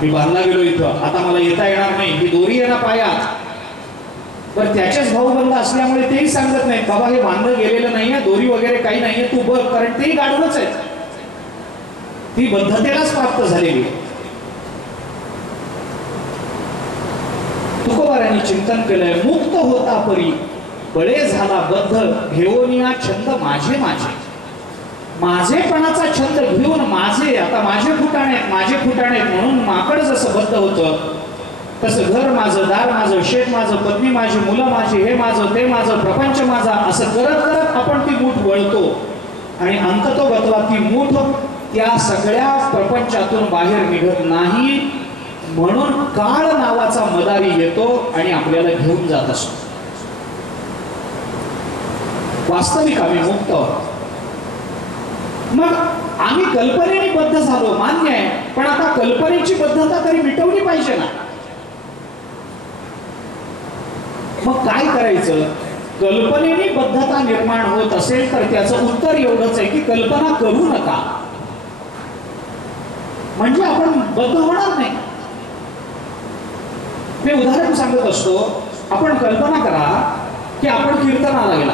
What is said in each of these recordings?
मी बांधला गेलो इथं, आता मला येता येणार नाही, ही दोरी आहे ना पायात. पण त्याचेच भाऊबंद असल्यामुळे तेही सांगत नाही बाबा हे बांधलं गेलेलं नाहीये, दोरी वगैरे काही नाहीये, तू बघ, कारण तेही गाढवच आहे, ती बद्धतेलाच प्राप्त झालेली. तुकोबारांनी चिंतन केलंय, मुक्त होता परी बळे झाला बद्ध, घेऊनिया छंद माझे माझे. माझेपणाचा छंद घेऊन माझे, आता माझे फुटाणे म्हणून माकड जसं बद्ध होतं, तसं घर माझं, दार माझं, शेत माझं, पत्नी माझी, मुलं माझी, हे माझं, ते माझं, प्रपंच माझा, असं करत करत आपण ती मूठ वळतो आणि अंततोगत्वा ती मूठ त्या सगळ्या प्रपंचातून बाहेर निघत नाही. म्हणून काळ नावाचा मदारी येतो आणि आपल्याला घेऊन जात असतो. वास्तविक आम्ही मुक्त. मग आम्ही कल्पनेने बद्ध झालो, मान्य आहे, पण आता कल्पनेची बद्धता तरी मिटवली पाहिजे ना. मग काय करायचं? कल्पनेने बद्धता निर्माण होत असेल तर त्याचं उत्तर एवढंच आहे की कल्पना करू नका, म्हणजे आपण बद्ध होणार नाही. मी उदाहरण सांगत असतो. आपण कल्पना करा की आपण कीर्तनाला गेला,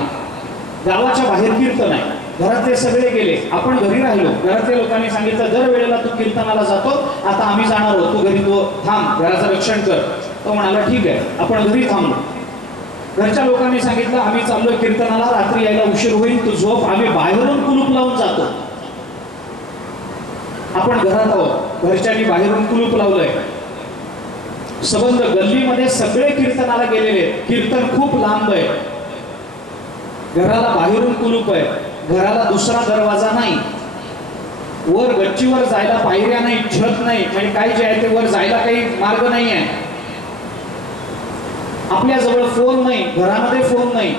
गावाच्या बाहेर कीर्तन आहे, घरातले सगळे गेले, आपण घरी राहिलो, घरातल्या लोकांनी सांगितलं दर वेळेला तू कीर्तनाला जातो, आता आम्ही जाणार आहोत, तू घरी तो थांब, घराचं रक्षण कर. तो म्हणाला ठीक आहे, आपण घरी थांबलो. घरच्या लोकांनी सांगितलं आम्ही चाललोय कीर्तनाला, रात्री यायला उशीर होईल, तू झोप, आम्ही बाहेरून कुलूप लावून जातो. आपण घरात आहोत, घरच्यांनी बाहेरून कुलूप लावलंय, सबंध गल्लीमध्ये सगळे कीर्तनाला गेलेले, कीर्तन खूप लांब आहे, घराला बाहेरून कुलूप आहे, घराला दुसरा दरवाजा नाही, वर गच्चीवर जायला पायऱ्या नाही, छत नाही, म्हणजे काय जे आहे ते वर जायला काही मार्ग नाही आहे. आपल्या जवळ फोन नाही, घरामध्ये फोन नाही,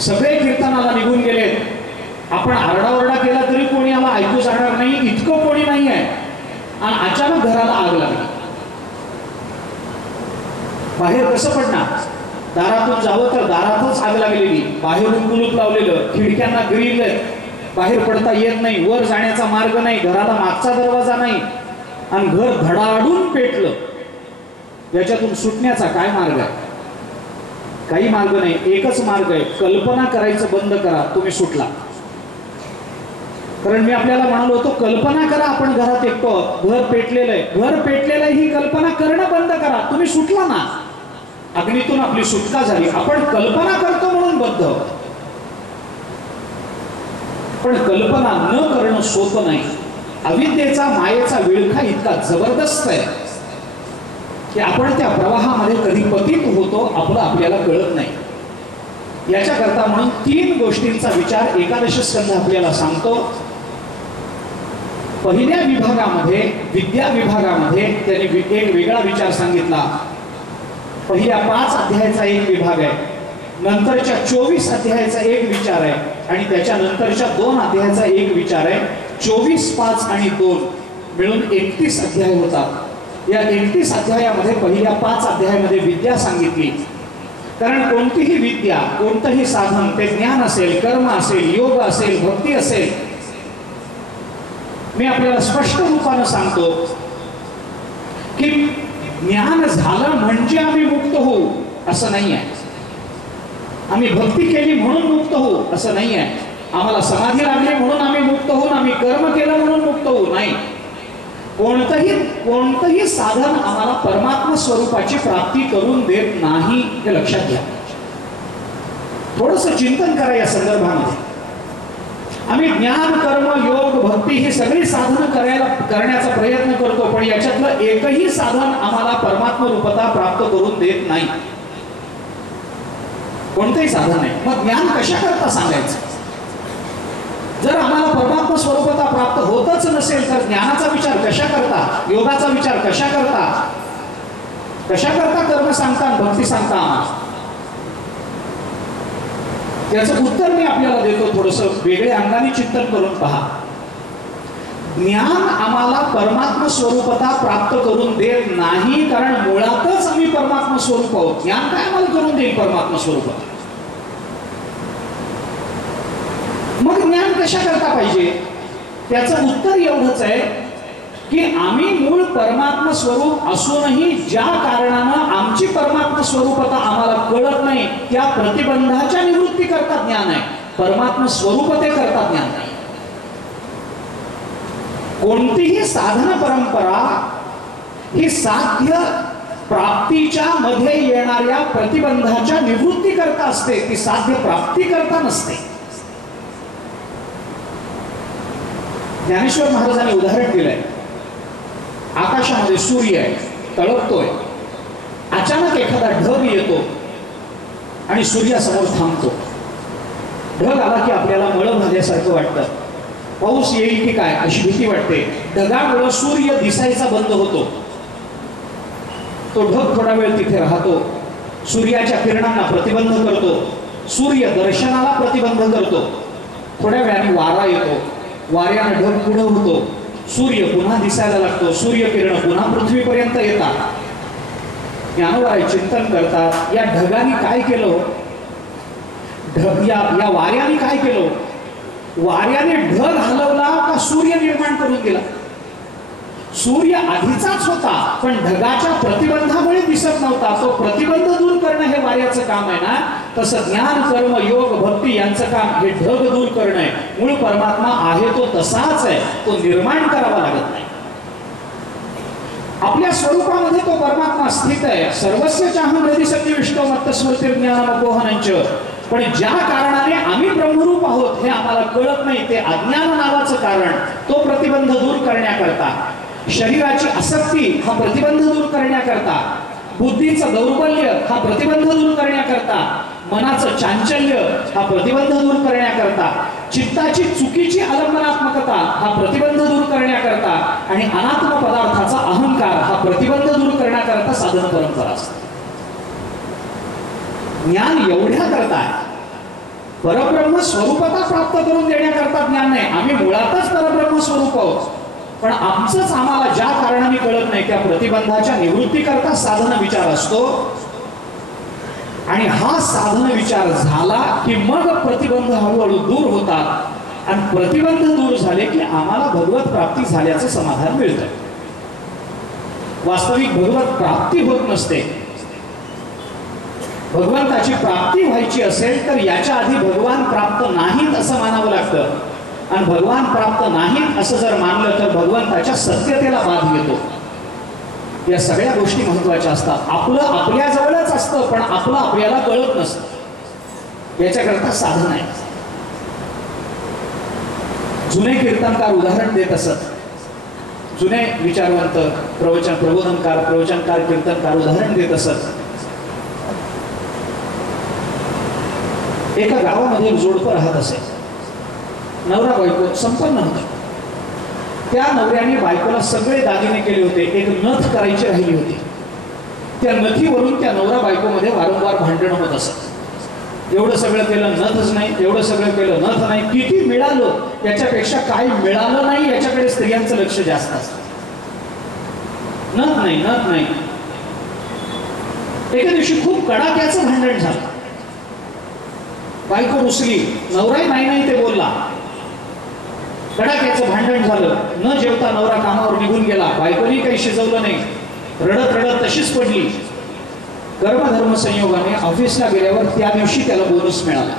सगळे कीर्तनाला निघून गेलेत. आपण आरडाओरडा केला तरी कोणी आला ऐकू जाणार नाही, इतकं कोणी नाही आहे. आणि अचानक घराला आग लागली. बाहेर कसं पडणार? दारातून जावं तर दारातच आग लागलेली, बाहेरून कुलूप लावलेलं, खिडक्यांना ग्रिल, बाहेर पडता येत नाही, वर जाण्याचा मार्ग नाही, घराला मागचा दरवाजा नाही, आणि घर धडाडून पेटलं. याच्यातून सुटण्याचा काय मार्ग आहे? काही मार्ग नाही, एकच मार्ग आहे, कल्पना करायचं बंद करा, तुम्ही सुटला. कारण मी आपल्याला म्हणालो होतो कल्पना करा आपण घरात एकतो, घर पेटलेलं आहे, घर पेटलेलं आहे ही कल्पना करणं बंद करा, तुम्ही सुटला ना. अग्नीतून आपली सुटका झाली. आपण कल्पना करतो म्हणून बद्ध, पण कल्पना न करणं सोपं नाही. अविद्येचा मायेचा विळखा इतका जबरदस्त आहे की आपण त्या प्रवाहामध्ये कधी पतित होतो, आपलं आपल्याला कळत नाही. याच्याकरता म्हणून 3 गोष्टींचा विचार एकादश स्कंध आपल्याला सांगतो. पहिल्या विभागामध्ये, विद्या विभागामध्ये त्यांनी एक वेगळा विचार सांगितला. पहिल्या 5 अध्यायाचा एक विभाग आहे, नंतरच्या 24 अध्यायाचा एक विचार आहे, आणि त्याच्यानंतरच्या 2 अध्यायाचा एक विचार आहे. 24, 5 आणि 2 मिळून 31 अध्याय होतात. या 31 अध्यायामध्ये पहिल्या 5 अध्यायामध्ये विद्या सांगितली. कारण कोणतीही विद्या, कोणतंही साधन, ते ज्ञान असेल, कर्म असेल, योग असेल, भक्ती असेल, मी आपल्याला स्पष्ट रूपानं सांगतो की ज्ञान झालं म्हणजे आम्ही मुक्त होऊ असं नाही आहे. आम्ही भक्ती केली म्हणून मुक्त होऊ असं नाही आहे. आम्हाला समाधी लागली म्हणून आम्ही मुक्त होऊन, आम्ही कर्म केलं म्हणून मुक्त होऊ नाही. कोणतंही साधन आम्हाला परमात्मा स्वरूपाची प्राप्ती करून देत नाही, हे लक्षात घ्या. थोडंसं चिंतन करा या संदर्भामध्ये. आम्ही ज्ञान, कर्म, योग, भक्ती ही सगळी साधनं करण्याचा प्रयत्न करतो, पण याच्यातलं एकही साधन आम्हाला परमात्मा रूपता प्राप्त करून देत नाही. कोणतेही साधन नाही. मग ज्ञान कशा करता सांगायचं? जर आम्हाला परमात्मा स्वरूपता प्राप्त होतच नसेल तर ज्ञानाचा विचार कशा करता, योगाचा विचार कशा करता, कर्म सांगता, भक्ती सांगता आम्हाला? याचं उत्तर मी आपल्याला देतो. थोडंसं वेगळ्या अंगाने चिंतन करून पहा. ज्ञान आम्हाला परमात्मा स्वरूपता प्राप्त करून देत नाही, कारण मुळातच आम्ही परमात्मा स्वरूप आहोत. ज्ञान काय आम्हाला करून देईल परमात्मा स्वरूपात? मग ज्ञान कशा करता पाहिजे? त्याचं उत्तर एवढंच आहे की आम्ही मूळ परमात्मा स्वरूप असूनही ज्या कारणानं आमची परमात्मा स्वरूपता आम्हाला कळत नाही, त्या प्रतिबंधाच्या निवृत्ती करता ज्ञान आहे, परमात्मा स्वरूपते करता ज्ञान नाही. कोणतीही साधन परंपरा ही साध्य प्राप्तीच्या मध्ये येणाऱ्या प्रतिबंधाच्या निवृत्ती करता असते, ती साध्य प्राप्ती करता नसते. ज्ञानेश्वर महाराजांनी उदाहरण दिलंय. आकाशामध्ये सूर्य आहे, तळपतोय. अचानक एखादा ढग येतो आणि सूर्यासमोर थांबतो. ढग आला की आपल्याला मळ झाल्यासारखं वाटतं, पाऊस येईल की काय अशी भीती वाटते. ढगामुळे सूर्य दिसायचा बंद होतो. तो ढग थोडा वेळ तिथे राहतो, सूर्याच्या किरणांना प्रतिबंध करतो, सूर्य दर्शनाला प्रतिबंध करतो. थोड्या वेळाने वारा येतो, वाऱ्याने ढग पुढे होतो, सूर्य पुन्हा दिसायला लागतो, सूर्यकिरण पुन्हा पृथ्वीपर्यंत येतात. ज्ञानोबा चिंतन करतात, या ढगाने काय केलं, या वाऱ्याने काय केलं, वाऱ्याने ढग हलवला का सूर्य निर्माण करून दिला. सूर्य आधीचाच होता, पण ढगाच्या प्रतिबंधामुळे दिसत नव्हता. तो प्रतिबंध दूर करणं हे वाऱ्याचं काम आहे ना, तसं ज्ञान कर्म योग भक्ती यांचं काम हे ढग दूर करणं आहे. मूळ परमात्मा आहे तो तसाच आहे, तो निर्माण करावा लागत नाही. आपल्या स्वरूपामध्ये तो परमात्मा स्थित आहे. सर्वस्य चाहं हृदि सत्य विष्णू मत्त स्मृती ज्ञानमपोहनंच. पण ज्या कारणाने आम्ही ब्रह्मरूप आहोत हे आम्हाला कळत नाही, ते अज्ञान नावाचं कारण. तो प्रतिबंध दूर करण्याकरता, शरीराची आसक्ती हा प्रतिबंध दूर करण्याकरता, बुद्धीचं दौर्बल्य हा प्रतिबंध दूर करण्याकरता, मनाचं चांचल्य हा प्रतिबंध दूर करण्याकरता, चित्ताची चुकीची आलंबनात्मकता हा प्रतिबंध दूर करण्याकरता आणि अनात्म पदार्थाचा अहंकार हा प्रतिबंध दूर करण्याकरता साधन परंपरा असते. ज्ञान एवढ्या करता आहे. परब्रह्म स्वरूपता प्राप्त करून देण्याकरता ज्ञान नाही. आम्ही मुळातच परब्रह्म स्वरूप आहोत, पण आमचंच आम्हाला ज्या कारणाने कळत नाही त्या प्रतिबंधाच्या निवृत्ती करता साधन विचार असतो. आणि हा साधन विचार झाला की मग प्रतिबंध हळूहळू दूर होतात आणि प्रतिबंध दूर झाले की आम्हाला भगवत प्राप्ती झाल्याचं समाधान मिळतं. वास्तविक भगवत प्राप्ती होत नसते. भगवंताची प्राप्ती व्हायची असेल तर याच्या आधी भगवान प्राप्त नाहीत असं मानावं लागतं. आणि भगवान प्राप्त नाहीत असं जर मानलं तर भगवंताच्या सत्यतेला बाध येतो. या सगळ्या गोष्टी महत्वाच्या असतात. आपलं आपल्या जवळच असतं, पण आपलं आपल्याला कळत नसतं. याच्याकरता साधन आहे. जुने कीर्तनकार उदाहरण देत असत. जुने विचारवंत प्रवचनकार कीर्तनकार उदाहरण देत असत. एका गावामध्ये एक जोडपं राहत असे. नवरा बायको संपन्न होते. त्या नवऱ्याने बायकोला सगळे दागिने केले होते, एक नथ करायची राहिली होती. त्या नथीवरून त्या नवरा बायकोमध्ये वारंवार भांडण होत असत. एवढं सगळं केलं नथच नाही, एवढं सगळं केलं नथ नाही, किती मिळालं त्याच्यापेक्षा काही मिळालं नाही याच्याकडे स्त्रियांचं लक्ष जास्त असतं. नथ नाही, नथ नाही. एके दिवशी खूप कडाक्याचं भांडण झालं. बायको रुसली, नवराही नाही ते बोलला. कडाक्याचं भांडण झालं. न जेवता नवरा कामावर निघून गेला. बायकोनी काही शिजवलं नाही, रडत रडत तशीच पडली. कर्मधर्म संयोगाने ऑफिसला गेल्यावर त्या दिवशी त्याला बोनस मिळाला.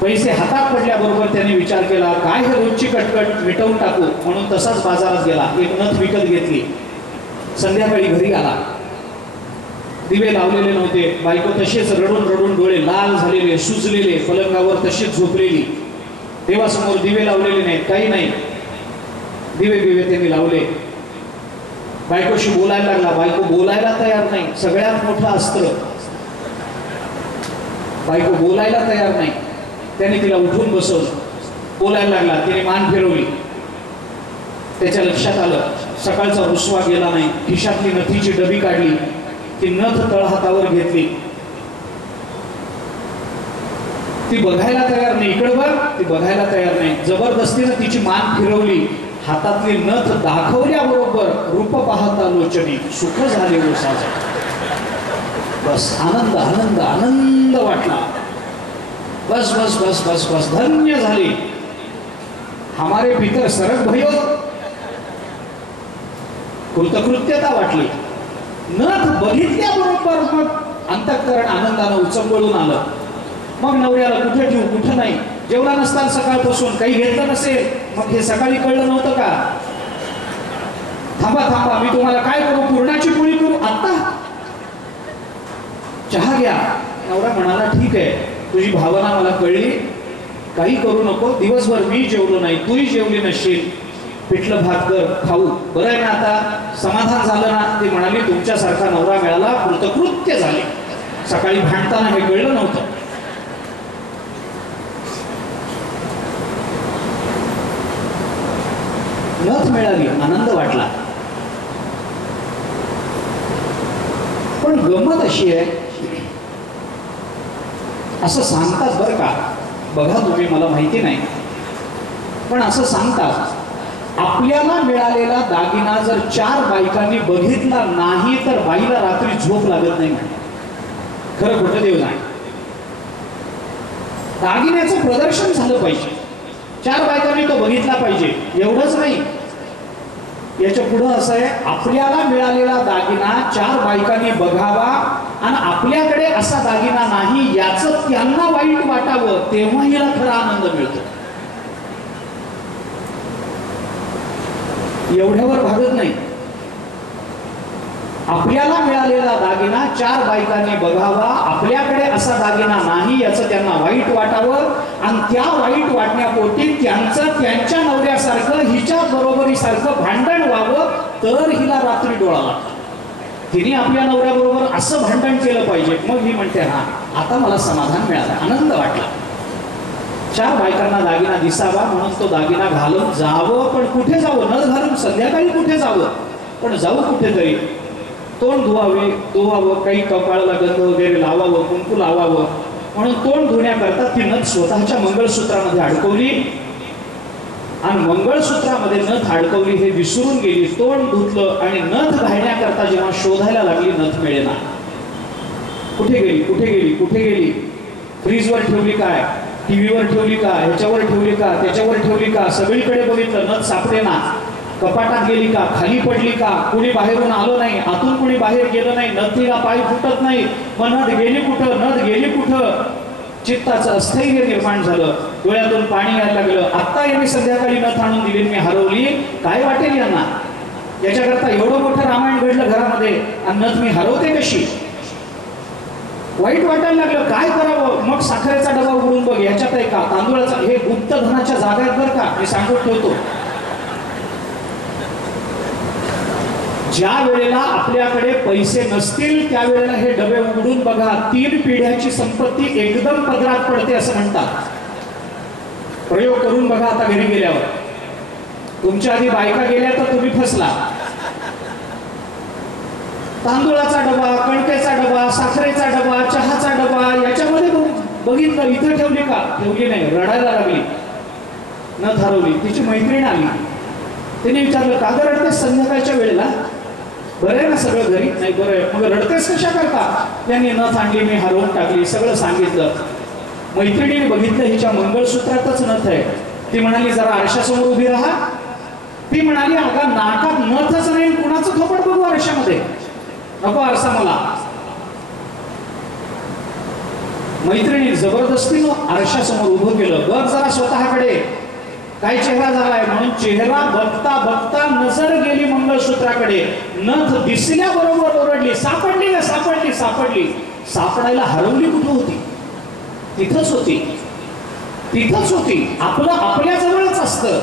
पैसे हातात पडल्याबरोबर त्याने विचार केला, काय हे रोजची कटकट मिटवून टाकू, म्हणून तसाच बाजारात गेला. एक नथ विकत घेतली. संध्याकाळी घरी आला. दिवे लावलेले नव्हते. बायको तसेच रडून रडून डोळे लाल झालेले, सुजलेले, पलंगावर तशीच झोपलेली. देवासमोर दिवे लावलेले नाहीत, काही नाही. दिवे त्यांनी लावले. बायकोशी बोलायला लागला. बायको बोलायला तयार नाही. सगळ्यात मोठं अस्त्र. बायको बोलायला तयार नाही. त्याने तिला उठून बसवलं. बोलायला लागला. तिने मान फिरवली. त्याच्या लक्षात आलं सकाळचा रुसवा गेला नाही. खिशातली नथीची डबी काढली. ती नथ तळहातावर घेतली. ती बघायला तयार नाही. इकडे बघ, ती बघायला तयार नाही. जबरदस्तीने तिची मान फिरवली. हातातली नथ दाखवल्याबरोबर रूप पाहता लोचनी सुख झाले उसाचे. बस आनंद आनंद आनंद वाटला. बस बस बस बस बस धन्य झाली. हमारे भीतर सरक भयो. कृतकृत्यता वाटली. नथ बघितल्याबरोबर मग अंतःकरण आनंदानं उचंबळून आलं. मग नवऱ्याला कुठे ठेवू कुठं नाही, जेवढा नसताना सकाळपासून काही घेतलं नसेल, मग हे सकाळी कळलं नव्हतं का? थांबा थांबा, मी तुम्हाला काय करू, पुरणाची पोळी करू, आता चहा घ्या. नवरा म्हणाला ठीक आहे, तुझी भावना मला कळली, काही करू नको, दिवसभर मी जेवलो नाही, तूही जेवली नसशील, पिठलं भात कर, खाऊ, बरं आहे ना, आता समाधान झालं ना? ती म्हणाली तुमच्यासारखा नवरा मिळाला, कृतकृत्य झाले. सकाळी भांडताना हे कळलं नव्हतं. नथ मिळाली, आनंद वाटला. पण गंमत अशी आहे, असं सांगतात बरं का, बघा तुम्ही, मला माहिती नाही, पण असं सांगतात आपल्याला मिळालेला दागिना जर 4 बायकांनी बघितला नाही तर बाईला रात्री झोप लागत नाही. खरं खोटं देव नाही, दागिन्याचं प्रदर्शन झालं पाहिजे, 4 बायकांनी तो बघितला पाहिजे. एवढंच नाही, याच्या पुढं असं आहे, आपल्याला मिळालेला दागिना 4 बायकांनी बघावा आणि आपल्याकडे असा दागिना नाही याचं त्यांना वाईट वाटावं, तेव्हा हिला खरा आनंद मिळतो. एवढ्यावर भागत नाही. आपल्याला मिळालेला दागिना 4 बायकांनी बघावा, आपल्याकडे असा दागिना नाही याचं त्यांना वाईट वाटावं आणि त्या वाईट वाटण्यापोटी त्यांचं त्यांच्या नवऱ्यासारखं हिच्या बरोबरीसारखं भांडण व्हावं, तर हिला रात्री डोळा लागतो. तिने आपल्या नवऱ्याबरोबर असं भांडण केलं पाहिजे, मग ही म्हणते हा आता मला समाधान मिळालं, आनंद वाटला. 4 बायकांना दागिना दिसावा म्हणून तो दागिना घालून जावं, पण कुठे जावं? न घालून संध्याकाळी कुठे जावं, पण जाऊ कुठेतरी, तोंड धुवावं, काही कपाळाला गंध वगैरे लावावं, कुंकू लावावं, म्हणून तोंड धुण्याकरता ती नथ स्वतःच्या मंगळसूत्रामध्ये अडकवली आणि मंगळसूत्रामध्ये नथ अडकवली हे विसरून गेली. तोंड धुतलं आणि नथ घालण्याकरता जेव्हा शोधायला लागली, नथ मिळेना. कुठे गेली कुठे गेली कुठे गेली? फ्रीजवर ठेवली काय, टीव्हीवर ठेवली का, ह्याच्यावर ठेवली का, त्याच्यावर ठेवली का, सगळीकडे बघितलं, नथ सापडेना. कपाटात गेली का, खाली पडली का, कुणी बाहेरून आलो नाही, आतून कुणी बाहेर गेलं नाही, नथीला पाय फुटत नाही, मग नथ गेली कुठं, नथ गेली कुठं? चित्ताचं स्थैर्य निर्माण झालं, डोळ्यातून पाणी यायला लागलं. आत्ता यांनी संध्याकाळी नथ आणून दिली, मी हरवली, काय वाटेल यांना? याच्याकरता एवढं मोठं रामायण घडलं घरामध्ये आणि नथ मी हरवते कशी? वाईट वाटायला लागलं, काय करावं? मग साखरेचा डबा उघडून बघ, याच्यात आहे का, तांदूळाचा, हे गुप्त धनाच्या जागा आहेत बरं का, मी सांगून ठेवतो. ज्या वेळेला आपल्याकडे पैसे नसतील त्यावेळेला हे डबे उघडून बघा, 3 पिढ्याची संपत्ती एकदम पदरात पडते असं म्हणतात. प्रयोग करून बघा आता घरी गेल्यावर. तुमच्या आधी बायका गेल्या तर तुम्ही फसला. तांदूळाचा डबा, कणकेचा डबा, साखरेचा डबा, चहाचा डबा, याच्यामध्ये बघितलं, इथं ठेवली का? ठेवली नाही, रडायला लागली, नथ हरवली. तिची मैत्रीण आली, तिने विचारलं का ग रडतेस संध्याकाळच्या वेळेला, बरं आहे ना सगळं घरी? नाही, बरं आहे. मग रडतेस कशा करता? त्यांनी नथ आणली, मी हरवून टाकली, सगळं सांगितलं. मैत्रिणीने बघितलं, हिच्या मंगळसूत्रातच नथ आहे. ती म्हणाली जरा आरशासमोर उभी राहा. ती म्हणाली अगं नाकात नथच नाही, कुणाचं थोपट बघू आरशामध्ये, नको आरसा मला. मैत्रिणी जबरदस्तीनं आरशासमोर उभं केलं, बघ जरा स्वतःकडे काय चेहरा झालाय. म्हणून चेहरा बघता बघता नजर गेली मंगळसूत्राकडे. नथ दिसल्याबरोबर ओरडली, सापडली ना, सापडली, सापडली. सापडायला हरवली कुठं होती? तिथंच होती, तिथंच होती. आपलं आपल्या जवळच असतं,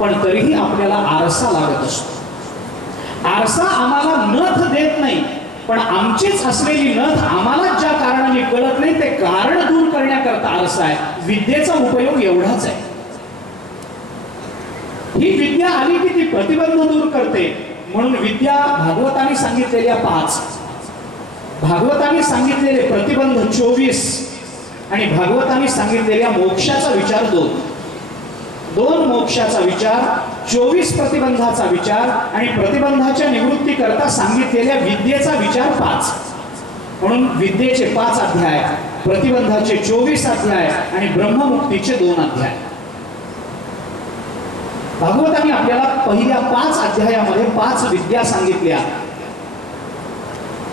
पण तरीही आपल्याला आरसा लागत असतो. आरसा आम्हाला नथ देत नाही, पण आमचीच असलेली नथ आम्हाला ज्या कारणाने कळत नाही ते कारण दूर करण्याकरता आरसा आहे. विद्येचा उपयोग एवढाच आहे. ही विद्या आली की ती प्रतिबंध दूर करते. म्हणून विद्या भागवतांनी सांगितलेल्या 5, भागवतांनी सांगितलेले प्रतिबंध 24 आणि भागवतांनी सांगितलेल्या मोक्षाचा विचार 2 मोक्षाचा विचार, 24 प्रतिबंधाचा विचार आणि प्रतिबंधाच्या निवृत्ती करता सांगितलेल्या विद्येचा विचार 5. म्हणून विद्येचे 5 अध्याय, प्रतिबंधाचे 24 अध्याय आणि ब्रह्ममुक्तीचे 2 अध्याय. भागवतांनी आपल्याला पहिल्या 5 अध्यायामध्ये 5 विद्या सांगितल्या.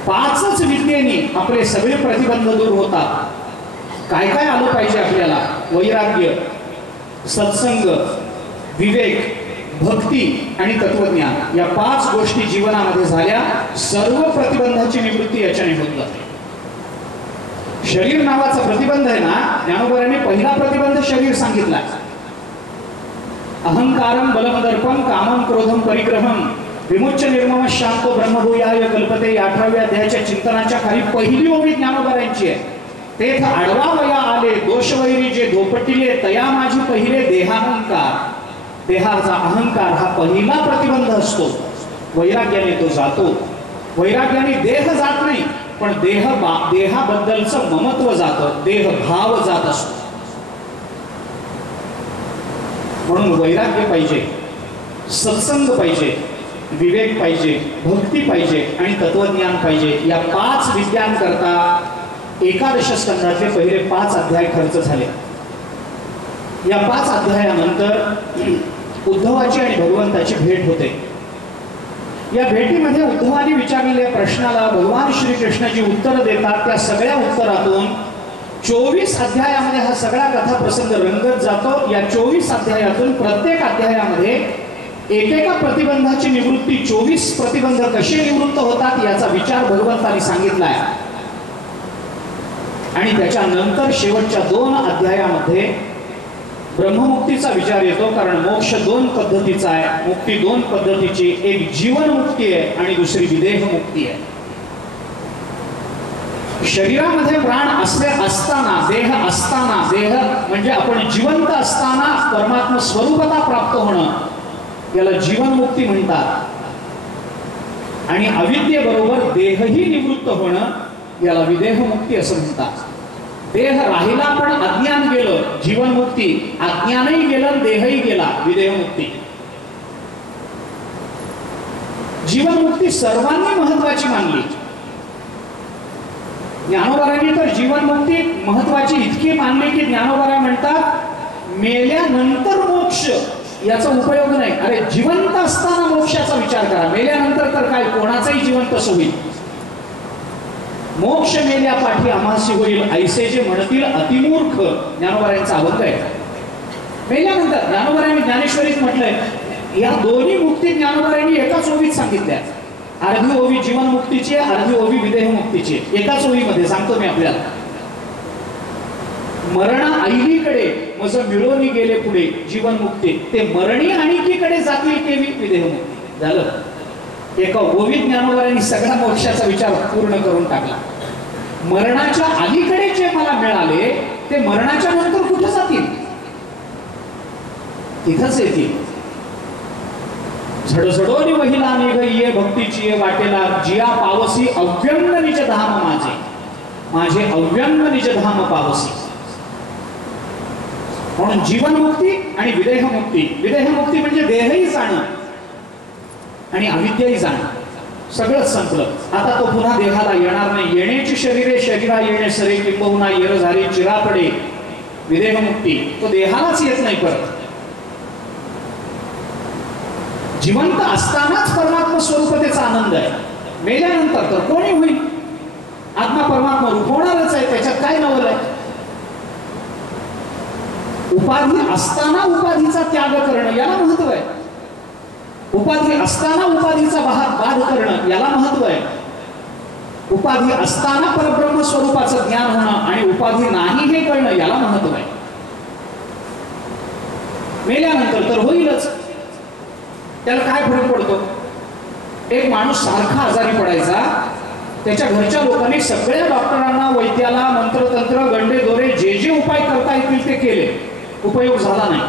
5च विद्येने आपले सगळे प्रतिबंध दूर होतात. काय काय आलं पाहिजे आपल्याला? वैराग्य, सत्संग, विवेक, भक्ती आणि तत्वज्ञान. या 5 गोष्टी जीवनामध्ये झाल्या, सर्व प्रतिबंधाची निवृत्ती याच्याने होत जाते. शरीर नावाचा प्रतिबंध आहे ना, ज्ञानोबराने पहिला प्रतिबंध शरीर सांगितला. अहंकारम बलम दर्पम कामम क्रोधम परिग्रहम विमुच्य निर्मम शांतो ब्रह्मभूयाय कल्पते. 18व्या अध्यायाच्या चिंतनाच्या खाली पहिली ओवी ज्ञानोबरांची आहे. तेथ आडवा वया आले दोषवैरी जे धोपटिले तया माझी पहिले देहाहंकार. देहाचा अहंकार हा पहिला प्रतिबंध असतो. वैराग्याने तो जातो. वैराग्याने देह जात नाही, पण देहाबद्दलचं ममत्व जातं, देह भाव जात असतो. म्हणून वैराग्य पाहिजे, सत्संग पाहिजे, विवेक पाहिजे, भक्ती पाहिजे आणि तत्वज्ञान पाहिजे. या 5 विद्यांकरता एकादश स्कंदाचे पहिले 5 अध्याय खर्च झाले. या 5 अध्यायानंतर उद्धवाची आणि भगवंताची भेट होते. या भेटीमध्ये उद्धवाने विचारलेल्या प्रश्नाला भगवान श्रीकृष्णाची उत्तरं देतात. त्या सगळ्या उत्तरातून 24 अध्यायामध्ये हा सगळा कथा प्रसंग रंगत जातो. या 24 अध्यायातून प्रत्येक अध्यायामध्ये एकेका प्रतिबंधाची निवृत्ती, 24 प्रतिबंध कसे निवृत्त होतात याचा विचार भगवंतांनी सांगितलाय. आणि त्याच्यानंतर शेवटच्या 2 अध्यायामध्ये ब्रह्ममुक्तीचा विचार येतो. कारण मोक्ष 2 पद्धतीचा आहे, मुक्ती 2 पद्धतीची. एक जीवन मुक्ती आहे आणि दुसरी विदेह मुक्ती आहे. शरीरामध्ये प्राण असताना, देह असताना, देह म्हणजे आपण जिवंत असताना परमात्मा स्वरूपता प्राप्त होणं याला जीवनमुक्ती म्हणतात. आणि अविद्येबरोबर देहही निवृत्त होणं याला विदेहमुक्ती असं म्हणतात. देह राहिला पण अज्ञान गेलं, जीवनमुक्ती. अज्ञानही गेलं, देहही गेला, विदेहमुक्ती. जीवनमुक्ती सर्वांनी महत्वाची मानली. ज्ञानोबारांनी तर जीवनमुक्ती महत्वाची इतकी मानली की ज्ञानोबारा म्हणतात मेल्यानंतर मोक्ष याचा उपयोग नाही. अरे जिवंत असताना मोक्षाचा विचार करा, मेल्यानंतर तर काय कोणाचाही जीवन कसं होईल. मोक्ष मेल्या पाठी आम्हासी होईल ऐसे जे म्हणतील अतिमूर्ख. ज्ञानोबारांचा अभंग आहे. मेल्यानंतर ज्ञानोबारांनी ज्ञानेश्वरीत म्हटलंय. या दोन्ही मुक्ती ज्ञानोबारांनी एकाच ओवीत सांगितल्या. अर्धी ओवी जीवन मुक्तीची, अर्धी ओवी विदेह मुक्तीची. एकाच ओवीमध्ये सांगतो मी आपल्याला. मरणा ऐलीकडे मज मिळवणी गेले पुढे जीवन मुक्ती, ते मरणी आणीकीकडे जातील केवी विदेह मुक्ती. झालं. एका ओवीत ज्ञानोबारांनी सगळा मोक्षाचा विचार पूर्ण करून टाकला. मरणाच्या अलीकडे जे मला मिळाले ते मरणाच्या नंतर कुठे जातील? तिथंच येतील. झडझडोनी वहिला निघये भक्तीची वाटेला जिया पावसी अव्यंग निज धाम माझे, माझे अव्यंग निज धाम पावसी. म्हणून जीवनमुक्ती आणि विदेहमुक्ती. विदेहमुक्ती म्हणजे देहही जाणं आणि अविद्याही जाणं. सगळंच संपलं. आता तो पुन्हा देहाला येणार नाही. येण्याची शरीरे शरीरा येणे सरे किंबहुना येर झाली चिरापडे. विदेहमुक्ती. तो देहालाच येत नाही परत. जिवंत असतानाच परमात्मा स्वरूपतेचा आनंद आहे. मेल्यानंतर तर कोणी होईल? आत्मा परमात्मा रूप होणारच आहे. त्याच्यात काय नवल आहे? उपाधी असताना उपाधीचा त्याग करणं याला महत्व आहे. उपाधी असताना उपाधीचा बाध करणं याला महत्व आहे. उपाधी असताना परब्रह्म स्वरूपाचं ज्ञान होणं आणि उपाधी नाही हे कळणं याला महत्व आहे. मेल्यानंतर तर होईलच. त्याला काय फरक पडतो? एक माणूस सारखा आजारी पडायचा, त्याच्या घरच्या लोकांनी सगळ्या डॉक्टरांना, वैद्याला मंत्रतंत्र गंडे दोरे जे जे उपाय करता येतील ते केले, उपयोग झाला नाही.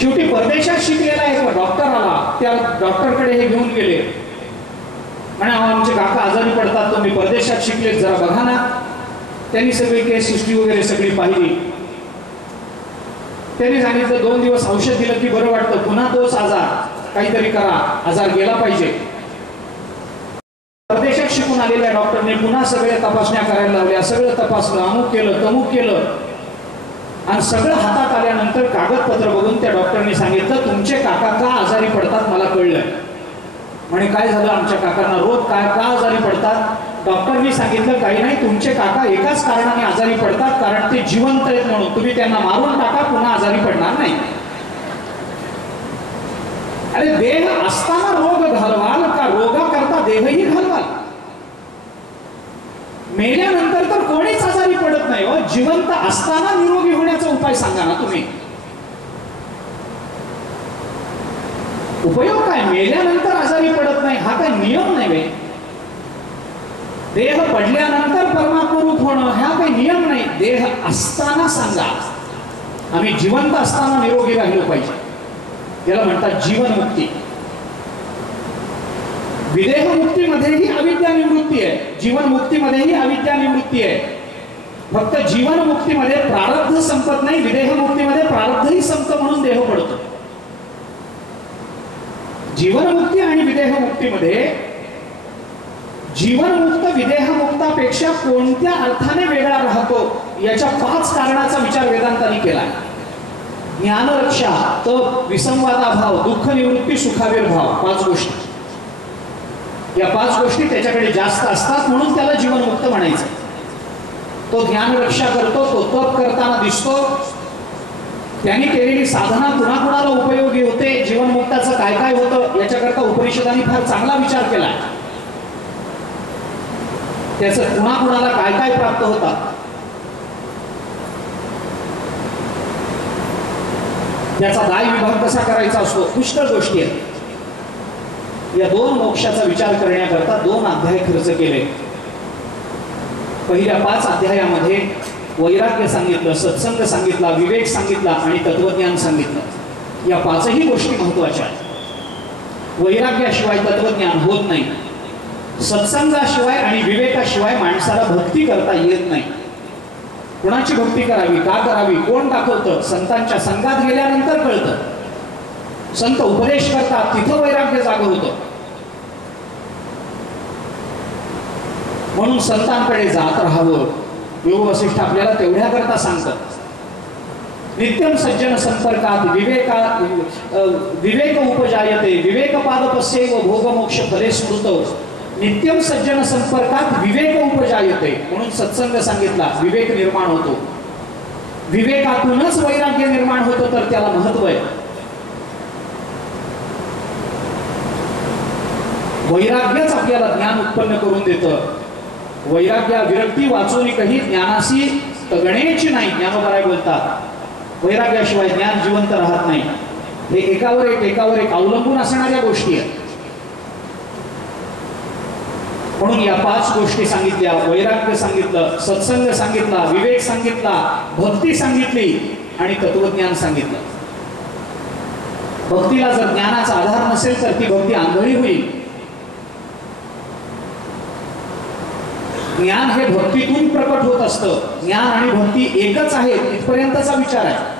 शेवटी परदेशात शिकलेला एक डॉक्टर आला. त्या डॉक्टरकडे हे घेऊन गेले. आणि आमचे काका आजारी पडतात, तुम्ही परदेशात शिकले, जरा बघा ना. त्यांनी सगळी केस हिस्ट्री वगैरे सगळी पाहिली. त्यांनी सांगितलं 2 दिवस औषध दिलं की बरं वाटतं, पुन्हा तोच आजार, काहीतरी करा, आजार गेला पाहिजे. परदेशात शिकून आलेल्या डॉक्टरने पुन्हा सगळ्या तपासण्या करायला लावल्या. सगळं तपासलं, अमुक केलं, तमुक केलं. आणि सगळं हातात आल्यानंतर कागदपत्र बघून त्या डॉक्टरने सांगितलं, तुमचे काका का आजारी पडतात मला कळलं. म्हणे काय झालं, आमच्या काकांना रोज काय का आजारी पडतात. डॉक्टरनी सांगितलं काही नाही, तुमचे काका एकाच कारणाने आजारी पडतात, कारण ते जिवंत आहेत म्हणून. तुम्ही त्यांना मारून टाका, पुन्हा आजारी पडणार नाही. अरे देह असताना रोग घालवाल का रोगाकरता देहही घालवाल. मेल्यानंतर तर कोणीच आजारी पडत नाही हो. जिवंत असताना निरोगी होण्याचा उपाय सांगा ना तुम्ही. उपयोग काय, मेल्यानंतर आजारी पडत नाही हा काय नियम नाही. देह पडल्यानंतर परमात्मा रूप होणं हा काही नियम नाही. देह असताना सांगा, आम्ही जिवंत असताना निरोगी राहिलो पाहिजे. याला म्हणतात जीवनमुक्ती. विदेह मुक्तीमध्येही अविद्या निवृत्ती आहे, जीवनमुक्तीमध्येही अविद्या निवृत्ती आहे. फक्त जीवनमुक्तीमध्ये प्रारब्ध संपत नाही, विदेह मुक्तीमध्ये प्रारब्धही संपत म्हणून देह पडतो. जीवनमुक्ती आणि विदेह मुक्तीमध्ये जीवनमुक्त विदेहमुक्तापेक्षा कोणत्या अर्थाने वेगळा राहतो याच्या 5 कारणाचा विचार वेदांतांनी केला. ज्ञानरक्षा, तप, विसंवादाभाव, दुःख निवृत्ती, सुखाविर्भाव, 5 गोष्टी. या 5 गोष्टी त्याच्याकडे जास्त असतात म्हणून त्याला जीवनमुक्त म्हणायचं. तो ज्ञानरक्षा करतो, तो तप करताना दिसतो, त्यांनी केलेली साधना कुणाकुणाला उपयोगी होते, जीवनमुक्ताचं काय काय होतं याच्याकरता उपनिषदांनी फार चांगला विचार केला. त्याचं कुणाकुणाला काय काय प्राप्त होता. त्याचा दाय विभाग कसा करायचा असतो, पुष्कळ गोष्टी आहेत. या 2 मोक्षाचा विचार करण्याकरता 2 अध्याय खर्च केले. पहिल्या 5 अध्यायामध्ये वैराग्य सांगितलं, सत्संग सांगितला, विवेक सांगितला आणि तत्वज्ञान सांगितलं. या 5ही गोष्टी महत्वाच्या आहेत. वैराग्याशिवाय तत्वज्ञान होत नाही. सत्संगाशिवाय आणि विवेकाशिवाय माणसाला भक्ती करता येत नाही. कुणाची भक्ती करावी, का करावी, कोण दाखवतं, संतांच्या संघात गेल्यानंतर कळतं. संत उपदेश करतात, तिथं वैराग्य जाग होतं. म्हणून संतांकडे जात राहावं. योग वसिष्ठ आपल्याला तेवढ्याकरता सांगतात. नित्यम सज्जन संपर्कात विवेक उपजायते, विवेकपादपस्यैव भोगमोक्ष फले स्मृत. नित्यम सज्जन संपर्कात विवेक उपजायते, म्हणून सत्संग सांगितला, विवेक निर्माण होतो. विवेकातूनच वैराग्य निर्माण होतं, तर त्याला महत्व आहे. वैराग्यच आपल्याला ज्ञान उत्पन्न करून देतं. वैराग्य विरक्ती वाचून काही ज्ञानाशी तगणेची नाही, ज्ञानोबराय बोलतात. वैराग्याशिवाय ज्ञान जिवंत राहत नाही. हे एकावर एक अवलंबून असणाऱ्या गोष्टी आहेत. म्हणून या 5 गोष्टी सांगितल्या. वैराग्य सांगितलं, सत्संग सांगितला, विवेक सांगितला, भक्ती सांगितली आणि तत्वज्ञान सांगितलं. भक्तीला जर ज्ञानाचा आधार नसेल तर ती भक्ती आंधळी होईल. ज्ञान हे भक्तीतून प्रकट होत असतं. ज्ञान आणि भक्ती एकच आहे इथपर्यंतचा विचार आहे.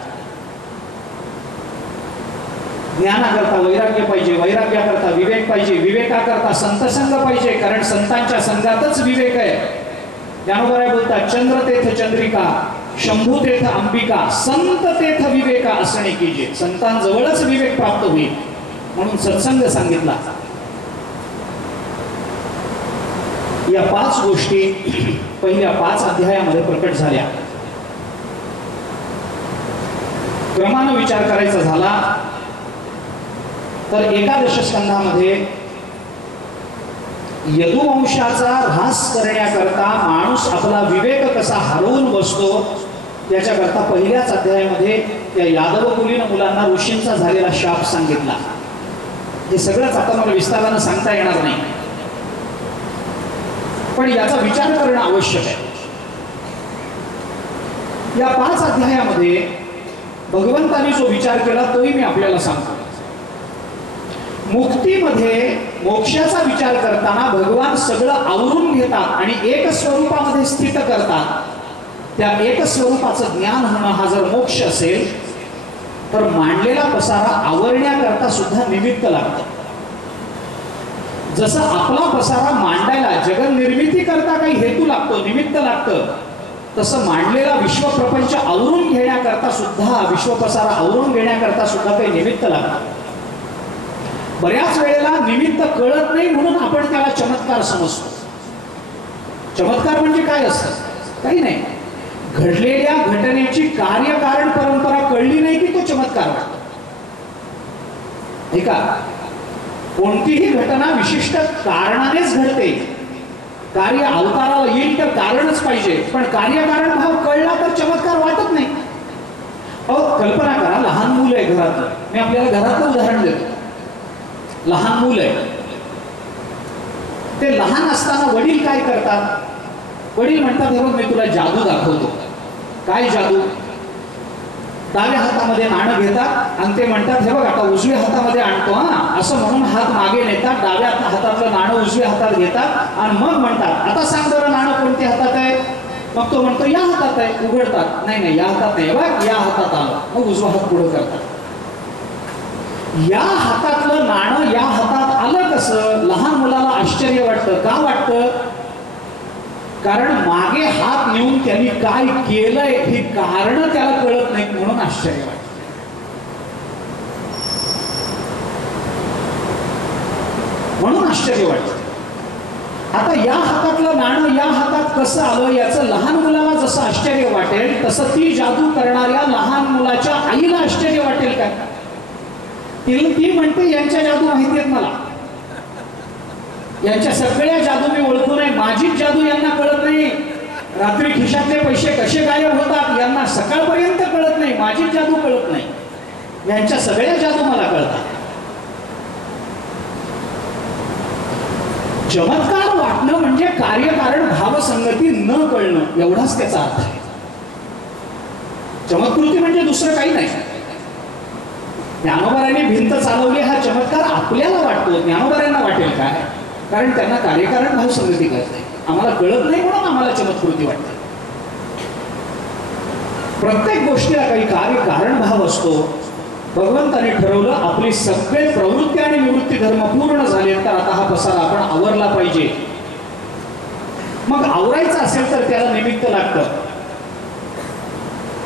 ज्ञानाकरता वैराग्य पाहिजे, वैराग्याकरता विवेक पाहिजे, विवेकाकरता संतसंग पाहिजे, कारण संतांच्या संघातच विवेक आहे. ज्ञानोबराय बोलतात, चंद्रतीर्थ चंद्रिका, शंभूतीर्थ अंबिका, संत तीर्थ विवेका असणे कीजे. संतांजवळच विवेक प्राप्त होईल म्हणून सत्संग सांगितला. या 5 गोष्टी पहिल्या 5 अध्यायामध्ये प्रकट झाल्या. क्रमानं विचार करायचा झाला तर 11 स्कंधामध्ये यदुवंशाचा ऱ्हास करण्याकरता माणूस आपला विवेक कसा हरवून बसतो त्याच्याकरता पहिल्याच अध्यायामध्ये त्या यादव कुलीन मुलांना ऋषींचा झालेला शाप सांगितला. हे सगळंच आता मला विस्तारानं सांगता येणार नाही, पण याचा विचार करणं आवश्यक आहे. या 5 अध्यायामध्ये भगवंतांनी जो विचार केला तोही मी आपल्याला सांगतो. मुक्तीमध्ये मोक्षाचा विचार करताना भगवान सगळं आवरून घेतात आणि एक स्वरूपामध्ये स्थित करतात. त्या एक स्वरूपाचं ज्ञान होणं हा जर मोक्ष असेल तर मांडलेला पसारा आवरण्याकरता सुद्धा निमित्त लागतं. जसं आपला पसारा मांडायला जगन निर्मिती करता काही हेतू लागतो, निमित्त लागतं, तसं मांडलेला विश्वप्रपंच आवरून घेण्याकरता सुद्धा, विश्वपसारा आवरून घेण्याकरता सुद्धा काही निमित्त लागतं. बऱ्याच वेळेला निमित्त कळत नाही म्हणून आपण त्याला चमत्कार समजतो. चमत्कार म्हणजे काय असतं? काही नाही, घडलेल्या घटनेची कार्यकारण परंपरा कळली नाही की तो चमत्कार वाटतो. ऐका, कोणतीही घटना विशिष्ट कारणानेच घडते. कार्य अवताराला येईल तर कारणच पाहिजे, पण कार्यकारण भाव कळला तर चमत्कार वाटत नाही. कल्पना करा, लहान मूल आहे घरातलं. मी आपल्याला घरातलं उदाहरण देतो. लहान मूल आहे, ते लहान असताना वडील काय करतात? वडील म्हणतात, हे बघ मी तुला जादू दाखवतो. काय जादू? डाव्या हातामध्ये नाणं घेतात आणि ते म्हणतात, हे बघ आता उजव्या हातामध्ये आणतो हा, असं म्हणून हात मागे नेतात, डाव्या हातातलं नाणं उजव्या हातात घेतात आणि मग म्हणतात, आता सांग बरं नाणं कोणत्या हातात आहे? मग तो म्हणतो या हातात आहे. उघडतात, नाही नाही या हातात नाही, बघ या हातात आलं. मग उजवा हात पुढे करतात. या हातातलं नाणं या हातात आलं कसं? लहान मुलाला आश्चर्य वाटतं. का वाटतं? कारण मागे हात नेऊन त्यांनी काय केलंय ही कारण त्याला कळत नाही म्हणून आश्चर्य वाटतं. म्हणून आश्चर्य वाटतं. आता या हातातलं नाणं या हातात कसं आलं याचं लहान मुलाला जसं आश्चर्य वाटेल, तसं ती जादू करणाऱ्या लहान मुलाच्या आईला आश्चर्य वाटेल काय? ती म्हणते यांच्या जादू माहिती आहेत मला, यांच्या सगळ्या जादू मी ओळखू नये, माझीच जादू यांना कळत नाही. रात्री खिशातले पैसे कसे गायब होतात यांना सकाळपर्यंत कळत नाही, माझीच जादू कळत नाही. यांच्या सगळ्या जादू मला कळतात. चमत्कार वाटणं म्हणजे कार्यकारण भावसंगती न कळणं, एवढाच त्याचा अर्थ आहे. चमत्कृती म्हणजे दुसरं काही नाही. ज्ञानोबारांनी भिंत चालवली हा चमत्कार आपल्याला वाटतो, ज्ञानोबारांना वाटेल काय? कारण त्यांना कार्यकारण भाव संगती कळत नाही. आम्हाला कळत नाही म्हणून आम्हाला चमत्कृती वाटते. प्रत्येक गोष्टीला काही कार्यकारण भाव असतो. भगवंताने ठरवलं आपली सगळे प्रवृत्ती आणि निवृत्ती धर्म पूर्ण झाले तर आता हा पसारा आपण आवरला पाहिजे. मग आवरायचं असेल तर त्याला निमित्त लागतं.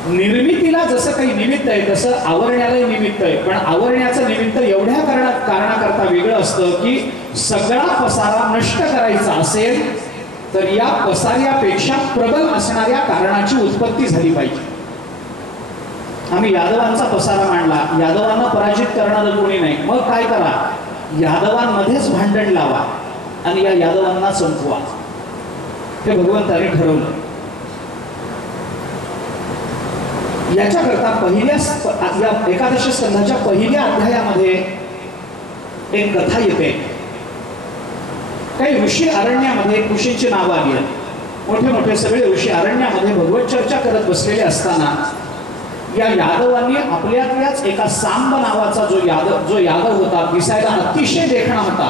निर्मितीला जसं काही निमित्त आहे तसं आवरण्यालाही निमित्त आहे. पण आवरण्याचं निमित्त एवढ्या कारणाकरता वेगळं असतं की सगळा पसारा नष्ट करायचा असेल तर या पसाऱ्यापेक्षा प्रबल असणाऱ्या कारणाची उत्पत्ती झाली पाहिजे. आम्ही यादवांचा पसारा मांडला, यादवांना पराजित करणारं कोणी नाही. मग काय करा? यादवांमध्येच भांडण लावा आणि या यादवांना संपवा. हे भगवंताने ठरवलं. याच्याकरता या एकादश स्कंधाच्या पहिल्या अध्यायामध्ये एक कथा येते. काही ऋषी अरण्यामध्ये ऋषींची नावं आली आहेत. मोठे मोठे सगळे ऋषी अरण्यामध्ये भगवत चर्चा करत बसलेले असताना या यादवांनी आपल्यातल्याच एका सांब नावाचा जो यादव होता, दिसायला अतिशय देखणा होता,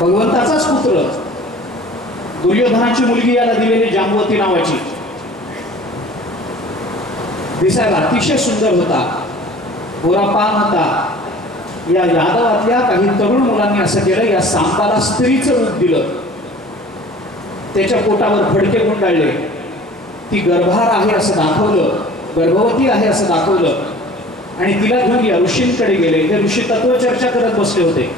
भगवंताचाच पुत्र, दुर्योधनाची मुलगी याला दिलेली जांबवती नावाची, दिसायला अतिशय सुंदर होता, गोरापान होता. या यादवातल्या काही तरुण मुलांनी असं केलं, या सांबाला स्त्रीचं रूप दिलं, त्याच्या पोटावर फडके गुंडाळले, ती गर्भार आहे असं दाखवलं, गर्भवती आहे असं दाखवलं आणि तिला घेऊन या ऋषींकडे गेले. हे ऋषी तत्वचर्चा करत बसले होते.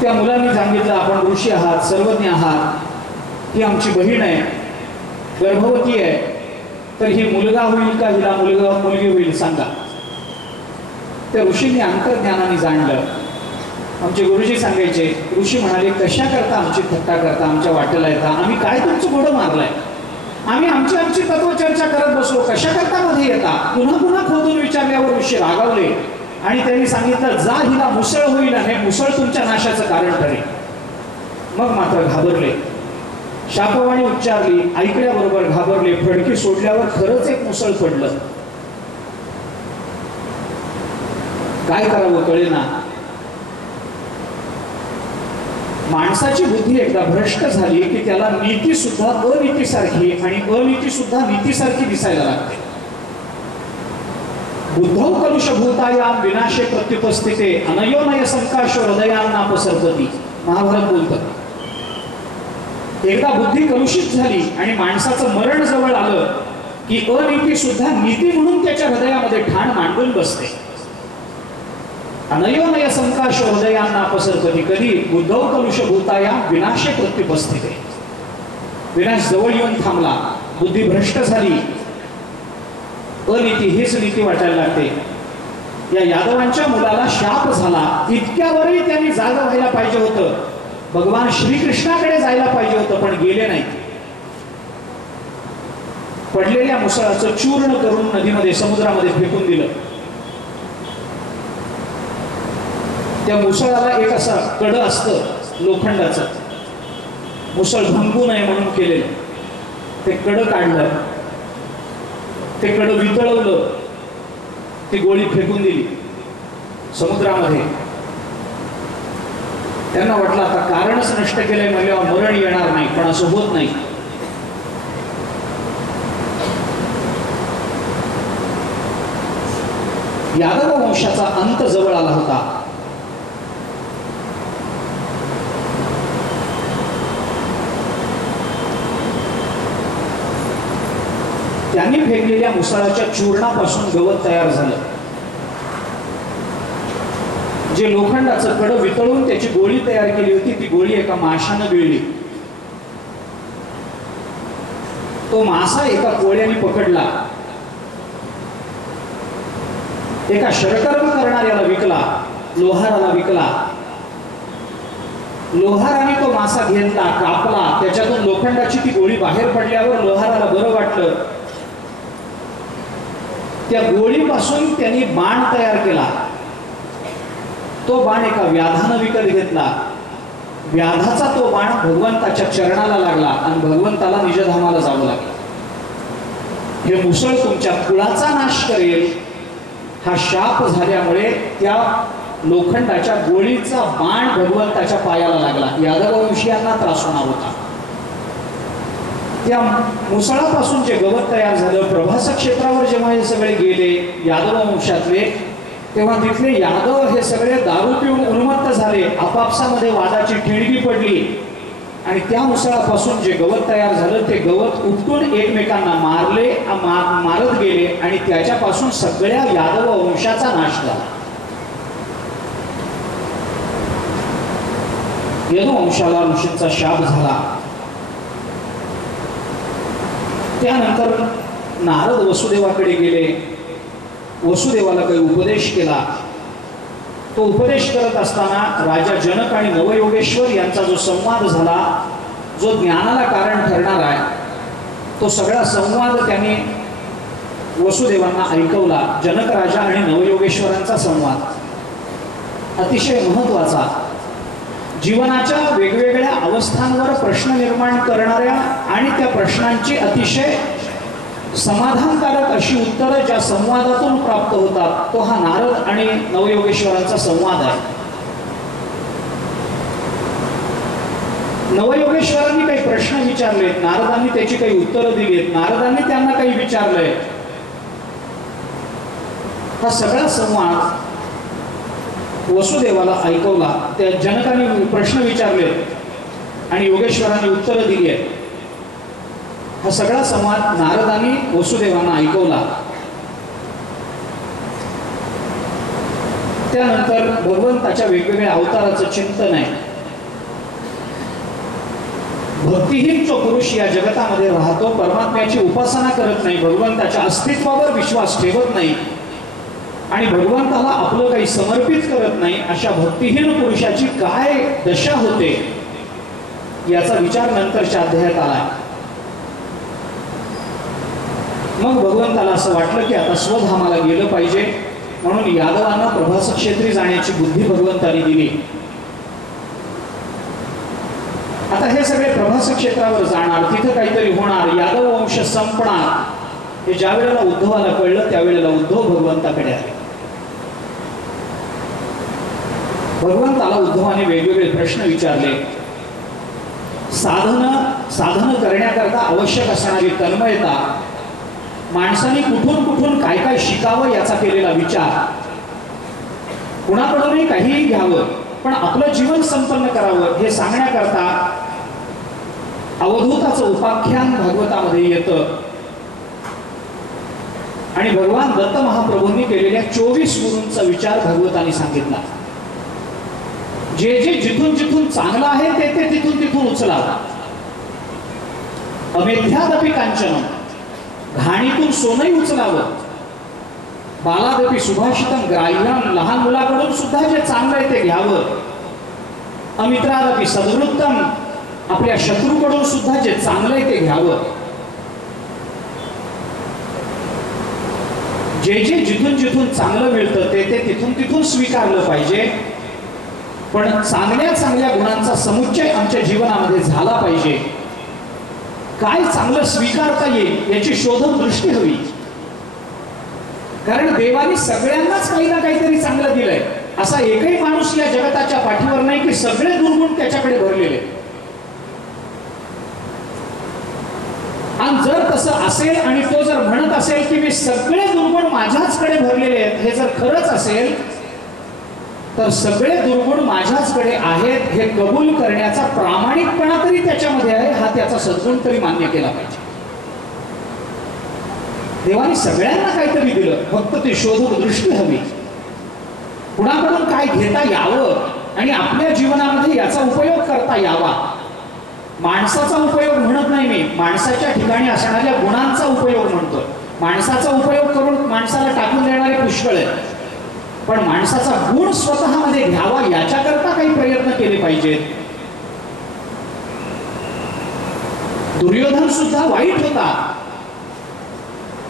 त्या मुलांनी सांगितलं, आपण ऋषी आहात, सर्वज्ञ आहात, ही आमची बहीण आहे, गर्भवती आहे, तर ही मुलगा होईल का हिला मुलगी होईल सांगा. त्या ऋषींनी अंतर्ज्ञानाने जाणलं. आमचे गुरुजी सांगायचे, ऋषी म्हणाले, कशा करता आमची थट्टा करता, आमच्या वाटेला येता, आम्ही काय तुमचं घोडं मारलंय, आम्ही आमची तत्वचर्चा करत बसलो, कशा करता मध्ये येता. पुन्हा पुन्हा खोदून विचारल्यावर ऋषी रागावले आणि त्यांनी सांगितलं, जा हिला मुसळ होईल आणि मुसळ तुमच्या नाशाचं कारण ठरेल. मग मात्र घाबरले, शापवाणी उच्चारली, ऐकल्याबरोबर घाबरले. फडकी सोडल्यावर खरंच एक मुसळ पडलं. काय करावं कळेना. माणसाची बुद्धी एकदा भ्रष्ट झाली की त्याला नीती सुद्धा अनीतीसारखी आणि अनीती सुद्धा नीतीसारखी दिसायला लागते. बुद्धौ कलुषभूतायाम विनाशे प्रत्युपस्थिते अनयोनय संकाशो हृदयांना पसरपती. महाभारत बोलतं एकदा बुद्धी कलुषित झाली आणि माणसाचं मरण जवळ आलं की अनीती सुद्धा नीती म्हणून त्याच्या हृदयामध्ये ठाण मांडून बसते. अनयोनय संकाशो हृदयांना पसरपती. कधी बुद्धौ कलुषभूतायाम विनाशे प्रत्युपस्थिते. विनाश जवळ येऊन थांबला, बुद्धी भ्रष्ट झाली, अनीती हीच नीती वाटायला लागते. या यादवांच्या मुलाला शाप झाला. इतक्यावरही त्यांनी जाग व्हायला पाहिजे होतं, भगवान श्रीकृष्णाकडे जायला पाहिजे होतं, पण गेले नाही. पडलेल्या मुसळाचं चूर्ण करून नदीमध्ये समुद्रामध्ये फेकून दिलं. त्या मुसळाला एक असा कड असतं लोखंडाचं, मुसळ भंगू नये म्हणून केलेलं. ते कड काढलं, ते कड वितळवलं, ती गोळी फेकून दिली समुद्रामध्ये. त्यांना वाटलं आता कारणच नष्ट केलंय म्हणल्यावर मरण येणार नाही, पण असं होत नाही. यादव वंशाचा अंत जवळ आला होता. त्यांनी फेकलेल्या मुसळाच्या चूर्णापासून गवत तयार झालं. जे लोखंडाचं कड वितळून त्याची गोळी तयार केली होती, ती गोळी एका माशानं गिळली. तो मासा एका कोळ्याने पकडला, एका शरकर्म करणाऱ्याला विकला, लोहाराला विकला. लोहाराने तो मासा घेतला, कापला, त्याच्यातून लोखंडाची ती गोळी बाहेर पडल्यावर लोहाराला बरं वाटलं. त्या गोळीपासून त्यांनी बाण तयार केला. तो बाण एका व्याधानं विकत घेतला. व्याधाचा तो बाण भगवंताच्या चरणाला लागला आणि भगवंताला निजधामाला जावं लागलं. हे मुसळ तुमच्या कुळाचा नाश करेल हा शाप झाल्यामुळे त्या लोखंडाच्या गोळीचा बाण भगवंताच्या पायाला लागला. यादव वंशीयांना त्रास होणार होता. त्या मुसळापासून जे गवत तयार झालं, प्रभास क्षेत्रावर जेव्हा हे सगळे गेले यादव वंशातले, तेव्हा तिथले यादव हे सगळे दारू पिऊन उन्मत्त झाले. आपापसामध्ये वादाची ठिणगी पडली आणि त्या मुसळापासून जे गवत तयार झालं ते गवत उपटून एकमेकांना मारत गेले आणि त्याच्यापासून सगळ्या यादव वंशाचा नाश झाला. यदुवंशाला ऋषींचा शाप झाला. त्यानंतर नारद वसुदेवाकडे गेले, वसुदेवाला काही उपदेश केला. तो उपदेश करत असताना राजा जनक आणि नवयोगेश्वर यांचा जो संवाद झाला, जो ज्ञानाला कारण ठरणार आहे, तो सगळा संवाद त्यांनी वसुदेवांना ऐकवला. जनक राजा आणि नवयोगेश्वरांचा संवाद अतिशय महत्वाचा, जीवनाच्या वेगवेगळ्या अवस्थांवर प्रश्न निर्माण करणाऱ्या आणि त्या प्रश्नांची अतिशय समाधानकारक अशी उत्तरं ज्या संवादातून प्राप्त होतात, तो हा नारद आणि नवयोगेश्वरांचा संवाद आहे. नवयोगेश्वरांनी काही प्रश्न विचारलेत, नारदांनी त्याची काही उत्तरं दिलीत, नारदांनी त्यांना काही विचारलंय. हा सगळा संवाद वसुदेवाला ऐकवला. त्या जनकाने प्रश्न विचारले आणि योगेश्वरांनी उत्तरं दिली आहेत. हा सगळा संवाद नारदांनी वसुदेवांना ऐकवला. त्यानंतर भगवंताच्या वेगवेगळ्या अवताराचं चिंतन आहे. भक्तिहीन जो पुरुष या जगतामध्ये राहतो, परमात्म्याची उपासना करत नाही, भगवंताच्या अस्तित्वावर विश्वास ठेवत नाही आणि भगवंताला आपलं काही समर्पित करत नाही, अशा भक्तिहीन पुरुषाची काय दशा होते याचा विचार नंतरच्या अध्यायात आलाय. मग भगवंताला असं वाटलं की आता स्वधामाला गेलं पाहिजे, म्हणून यादवांना प्रभास क्षेत्री जाण्याची बुद्धी भगवंताने दिली. आता हे सगळे प्रभास क्षेत्रावर जाणार, तिथं काहीतरी होणार, यादव वंश संपणार. हे ज्या वेळेला उद्धवाला कळलं त्यावेळेला उद्धव भगवंताकडे आले. भगवंताला उद्धवाने वेगवेगळे प्रश्न विचारले. साधन करण्याकरता आवश्यक असणारी तन्मयता, माणसाने कुठून कुठून काय काय शिकावं शिकावं याचा केलेला विचार, कुणाकडूनही काहीही घ्यावं पण आपलं जीवन संपन्न करावं हे सांगण्याकरता अवधूताचं उपाख्यान भागवतामध्ये येतं आणि भगवान दत्त महाप्रभूंनी केलेल्या 24 गुरूंचा विचार भागवताने सांगितला. जे जे जिथून जिथून चांगलं आहे ते ते तिथून तिथून उचलावं. अमेध्यादपि कांचनम, घाणीतून सोनही उचलावं. बालादपि सुभाषितम ग्राह्यम, लहान मुलाकडून सुद्धा जे चांगलं आहे ते घ्यावं. अमित्रादपि सद्वृत्तम, आपल्या शत्रूकडून सुद्धा जे चांगलं आहे ते घ्यावं. जे जे जिथून जिथून चांगलं मिळतं ते ते तिथून तिथून स्वीकारलं पाहिजे. पण चांगल्या चांगल्या गुणांचा समुच्चय आमच्या जीवनामध्ये झाला पाहिजे. काय चांगलं स्वीकारता येईल याची शोधक दृष्टी हवी. कारण देवाने सगळ्यांनाच काही ना काहीतरी चांगलं दिलंय. असा एकही माणूस या जगताच्या पाठीवर नाही की सगळे दुर्गुण त्याच्याकडे भरलेले. आणि जर तसं असेल आणि तो जर म्हणत असेल की मी सगळे दुर्गुण माझ्याचकडे भरलेले आहेत, हे जर खरंच असेल तर सगळे दुर्गुण माझ्याचकडे आहेत हे कबूल करण्याचा प्रामाणिकपणा तरी त्याच्यामध्ये आहे, हा त्याचा सद्गुण तरी मान्य केला पाहिजे. देवाने सगळ्यांना काहीतरी दिलं, फक्त ते शोधून दृष्टी हवी. कुणाकडून काय घेता यावं आणि आपल्या जीवनामध्ये याचा उपयोग करता यावा. माणसाचा उपयोग म्हणत नाही मी, माणसाच्या ठिकाणी असणाऱ्या गुणांचा उपयोग म्हणतो. माणसाचा उपयोग करून माणसाला टाकून देणारे पुष्कळ आहेत, पण माणसाचा गुण स्वतःमध्ये घ्यावा याच्याकरता काही प्रयत्न केले पाहिजेत. दुर्योधन सुद्धा वाईट होता,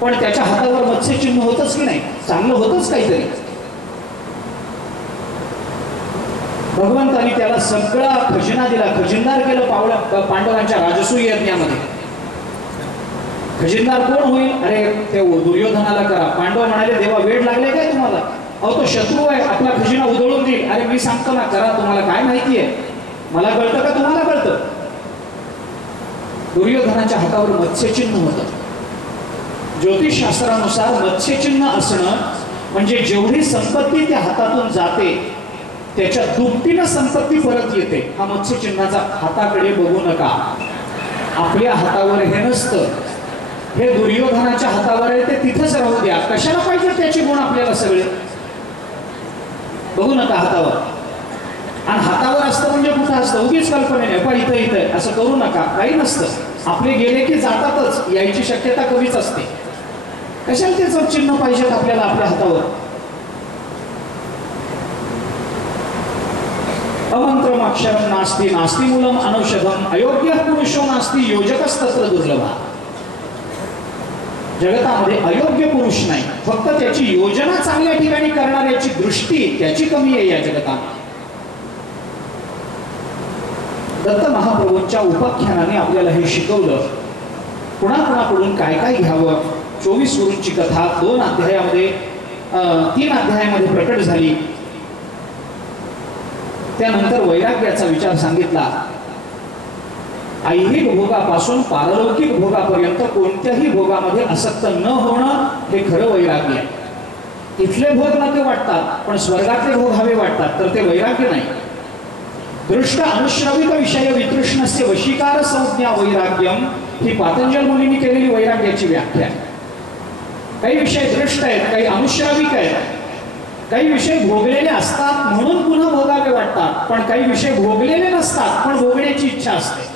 पण त्याच्या हातावर मत्स्यचिन्ह होतच की नाही, चांगलं होतच काहीतरी. भगवंतानी त्याला सगळा खजिना दिला, खजिनदार केलं पांडवांच्या राजसूय यज्ञामध्ये. खजिनदार कोण होईल? अरे ते दुर्योधनाला करा. पांडव म्हणाले देवा वेळ लागले काय तुम्हाला? अहो तो शत्रू आहे, आपला खजिना उधळून देईल. अरे मी सांगतो ना करा, तुम्हाला काय माहिती आहे? मला कळतं का तुम्हाला कळतं? दुर्योधनाच्या हातावर मत्स्यचिन्ह होतं. ज्योतिषशास्त्रानुसार मत्स्यचिन्ह असणं म्हणजे जेवढी संपत्ती त्या हातातून जाते त्याच्या दुपटीनं संपत्ती परत येते. हा मत्स्यचिन्हाचा हाताकडे बघू नका. आपल्या हातावर हे नसतं, हे दुर्योधनाच्या हातावर आहे, ते तिथंच राहू द्या. कशाला पाहिजे त्याचे गुण आपल्याला सगळे? बघू नका हातावर. आणि हातावर असतं म्हणजे कुठं असतं? उगीच कल्पने पण इथं इथं असं करू नका, काही नसतं. आपले गेले की जातातच, यायची शक्यता कमीच असते. कशाला त्याचं चिन्ह पाहिजेत आपल्याला आपल्या हातावर? अमंत्रम अक्षरम नास्ति नास्ति मूलम अनौषधम अयोग्य पुरुषो नास्ति योजकस्तत्र दुर्लभा. जगतामध्ये अयोग्य पुरुष नाही, फक्त त्याची योजना चांगल्या ठिकाणी करणाऱ्याची दृष्टी त्याची कमी आहे या जगतात. दत्त महाप्रभूंच्या उपाख्यानाने आपल्याला हे शिकवलं. कुणाकुणाकडून काय काय घ्यावं. 24 गुरूंची कथा 2 अध्यायामध्ये 3 अध्यायामध्ये प्रकट झाली. त्यानंतर वैराग्याचा विचार सांगितला. ऐहिक भोगापासून पारलौकिक भोगापर्यंत कोणत्याही भोगामध्ये आसक्त न होणं हे खरं वैराग्य आहे. इथले भोग नको वाटतात पण स्वर्गातले भोग हवे वाटतात, तर ते वैराग्य नाही. दृष्ट अनुश्रविक विषय वितृष्णस्य वशीकार संज्ञा वैराग्यम ही पातंजल मुनींनी केलेली वैराग्याची व्याख्या. काही विषय दृष्ट आहेत, काही अनुश्रविक आहेत, काही विषय भोगलेले असतात म्हणून पुन्हा भोगावे वाटतात, पण काही विषय भोगलेले नसतात पण भोगण्याची इच्छा असते.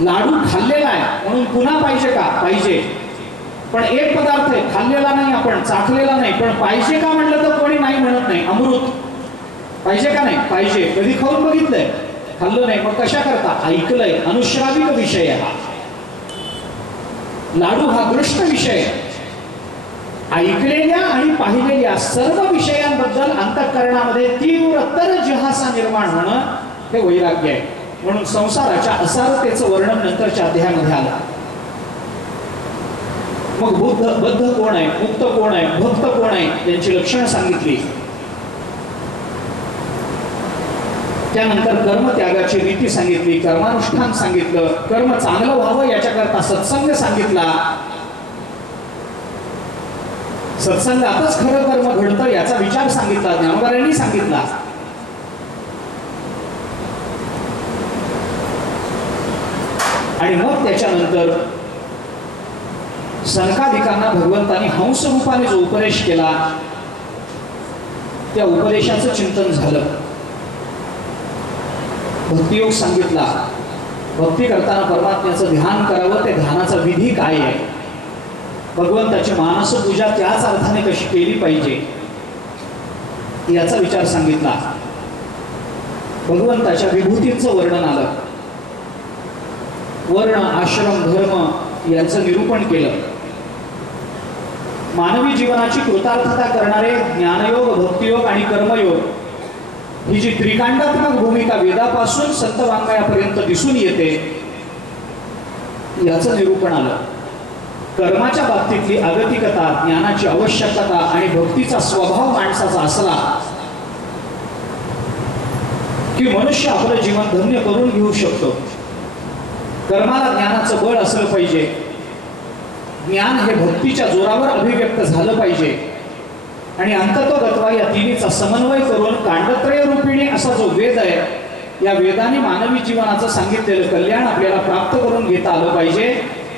लाडू खाल्लेला आहे म्हणून पुन्हा पाहिजे का? पाहिजे. पण एक पदार्थ आहे खाल्लेला नाही, आपण चाखलेला नाही, पण पाहिजे का म्हटलं तर कोणी नाही म्हणत नाही. अमृत पाहिजे का? नाही पाहिजे. कधी खाऊन बघितलंय? खाल्लं नाही, मग कशा करता? ऐकलंय. अनुश्राविक विषय हा. लाडू हा दृष्ट विषय. ऐकलेल्या आणि पाहिलेल्या सर्व विषयांबद्दल अंतःकरणामध्ये तीव्र तर जिहासा निर्माण होणं हे वैराग्य आहे. म्हणून संसाराच्या असारतेचं वर्णन नंतरच्या अध्यायामध्ये आलं. मग बद्ध कोण आहे, मुक्त कोण आहे, भक्त कोण आहे यांची लक्षणं सांगितली. त्यानंतर कर्मत्यागाची रीती सांगितली, कर्मानुष्ठान सांगितलं, कर्म चांगलं व्हावं याच्याकरता सत्संग सांगितला. सत्संगातच खरं कर्म घडतं याचा विचार सांगितला, ज्ञानोबांनी सांगितला. आणि मग त्याच्यानंतर सनकादिकांना भगवंतांनी हंस रूपाने जो उपदेश केला त्या उपदेशाचं चिंतन झालं. भक्तियोग सांगितला. भक्ती करताना परमात्म्याचं ध्यान करावं, त्या ध्यानाचा विधी काय आहे, भगवंताची मानस पूजा त्याच अर्थाने कशी केली पाहिजे याचा विचार सांगितला. भगवंताच्या विभूतींचं वर्णन आलं. वर्ण आश्रम धर्म यांचं निरूपण केलं. मानवी जीवनाची कृतार्थता करणारे ज्ञानयोग, भक्तियोग आणि कर्मयोग ही जी त्रिकांडात्मक भूमिका वेदापासून संत वाङ्मयापर्यंत दिसून येते याचं निरूपण आलं. कर्माच्या बाबतीतली अगतिकता, ज्ञानाची आवश्यकता आणि भक्तीचा स्वभाव माणसाचा असला की मनुष्य आपलं जीवन धन्य करून घेऊ शकतो. कर्माला ज्ञानाचं बळ असलं पाहिजे. ज्ञान हे भक्तीच्या जोरावर अभिव्यक्त झालं पाहिजे. आणि अंततोगत्वा या तिन्हीचा समन्वय करून कांडत्रय रूपिणी असा जो वेद आहे, या वेदाने मानवी जीवनाचं सांगितलेलं कल्याण आपल्याला प्राप्त करून घेता आलं पाहिजे.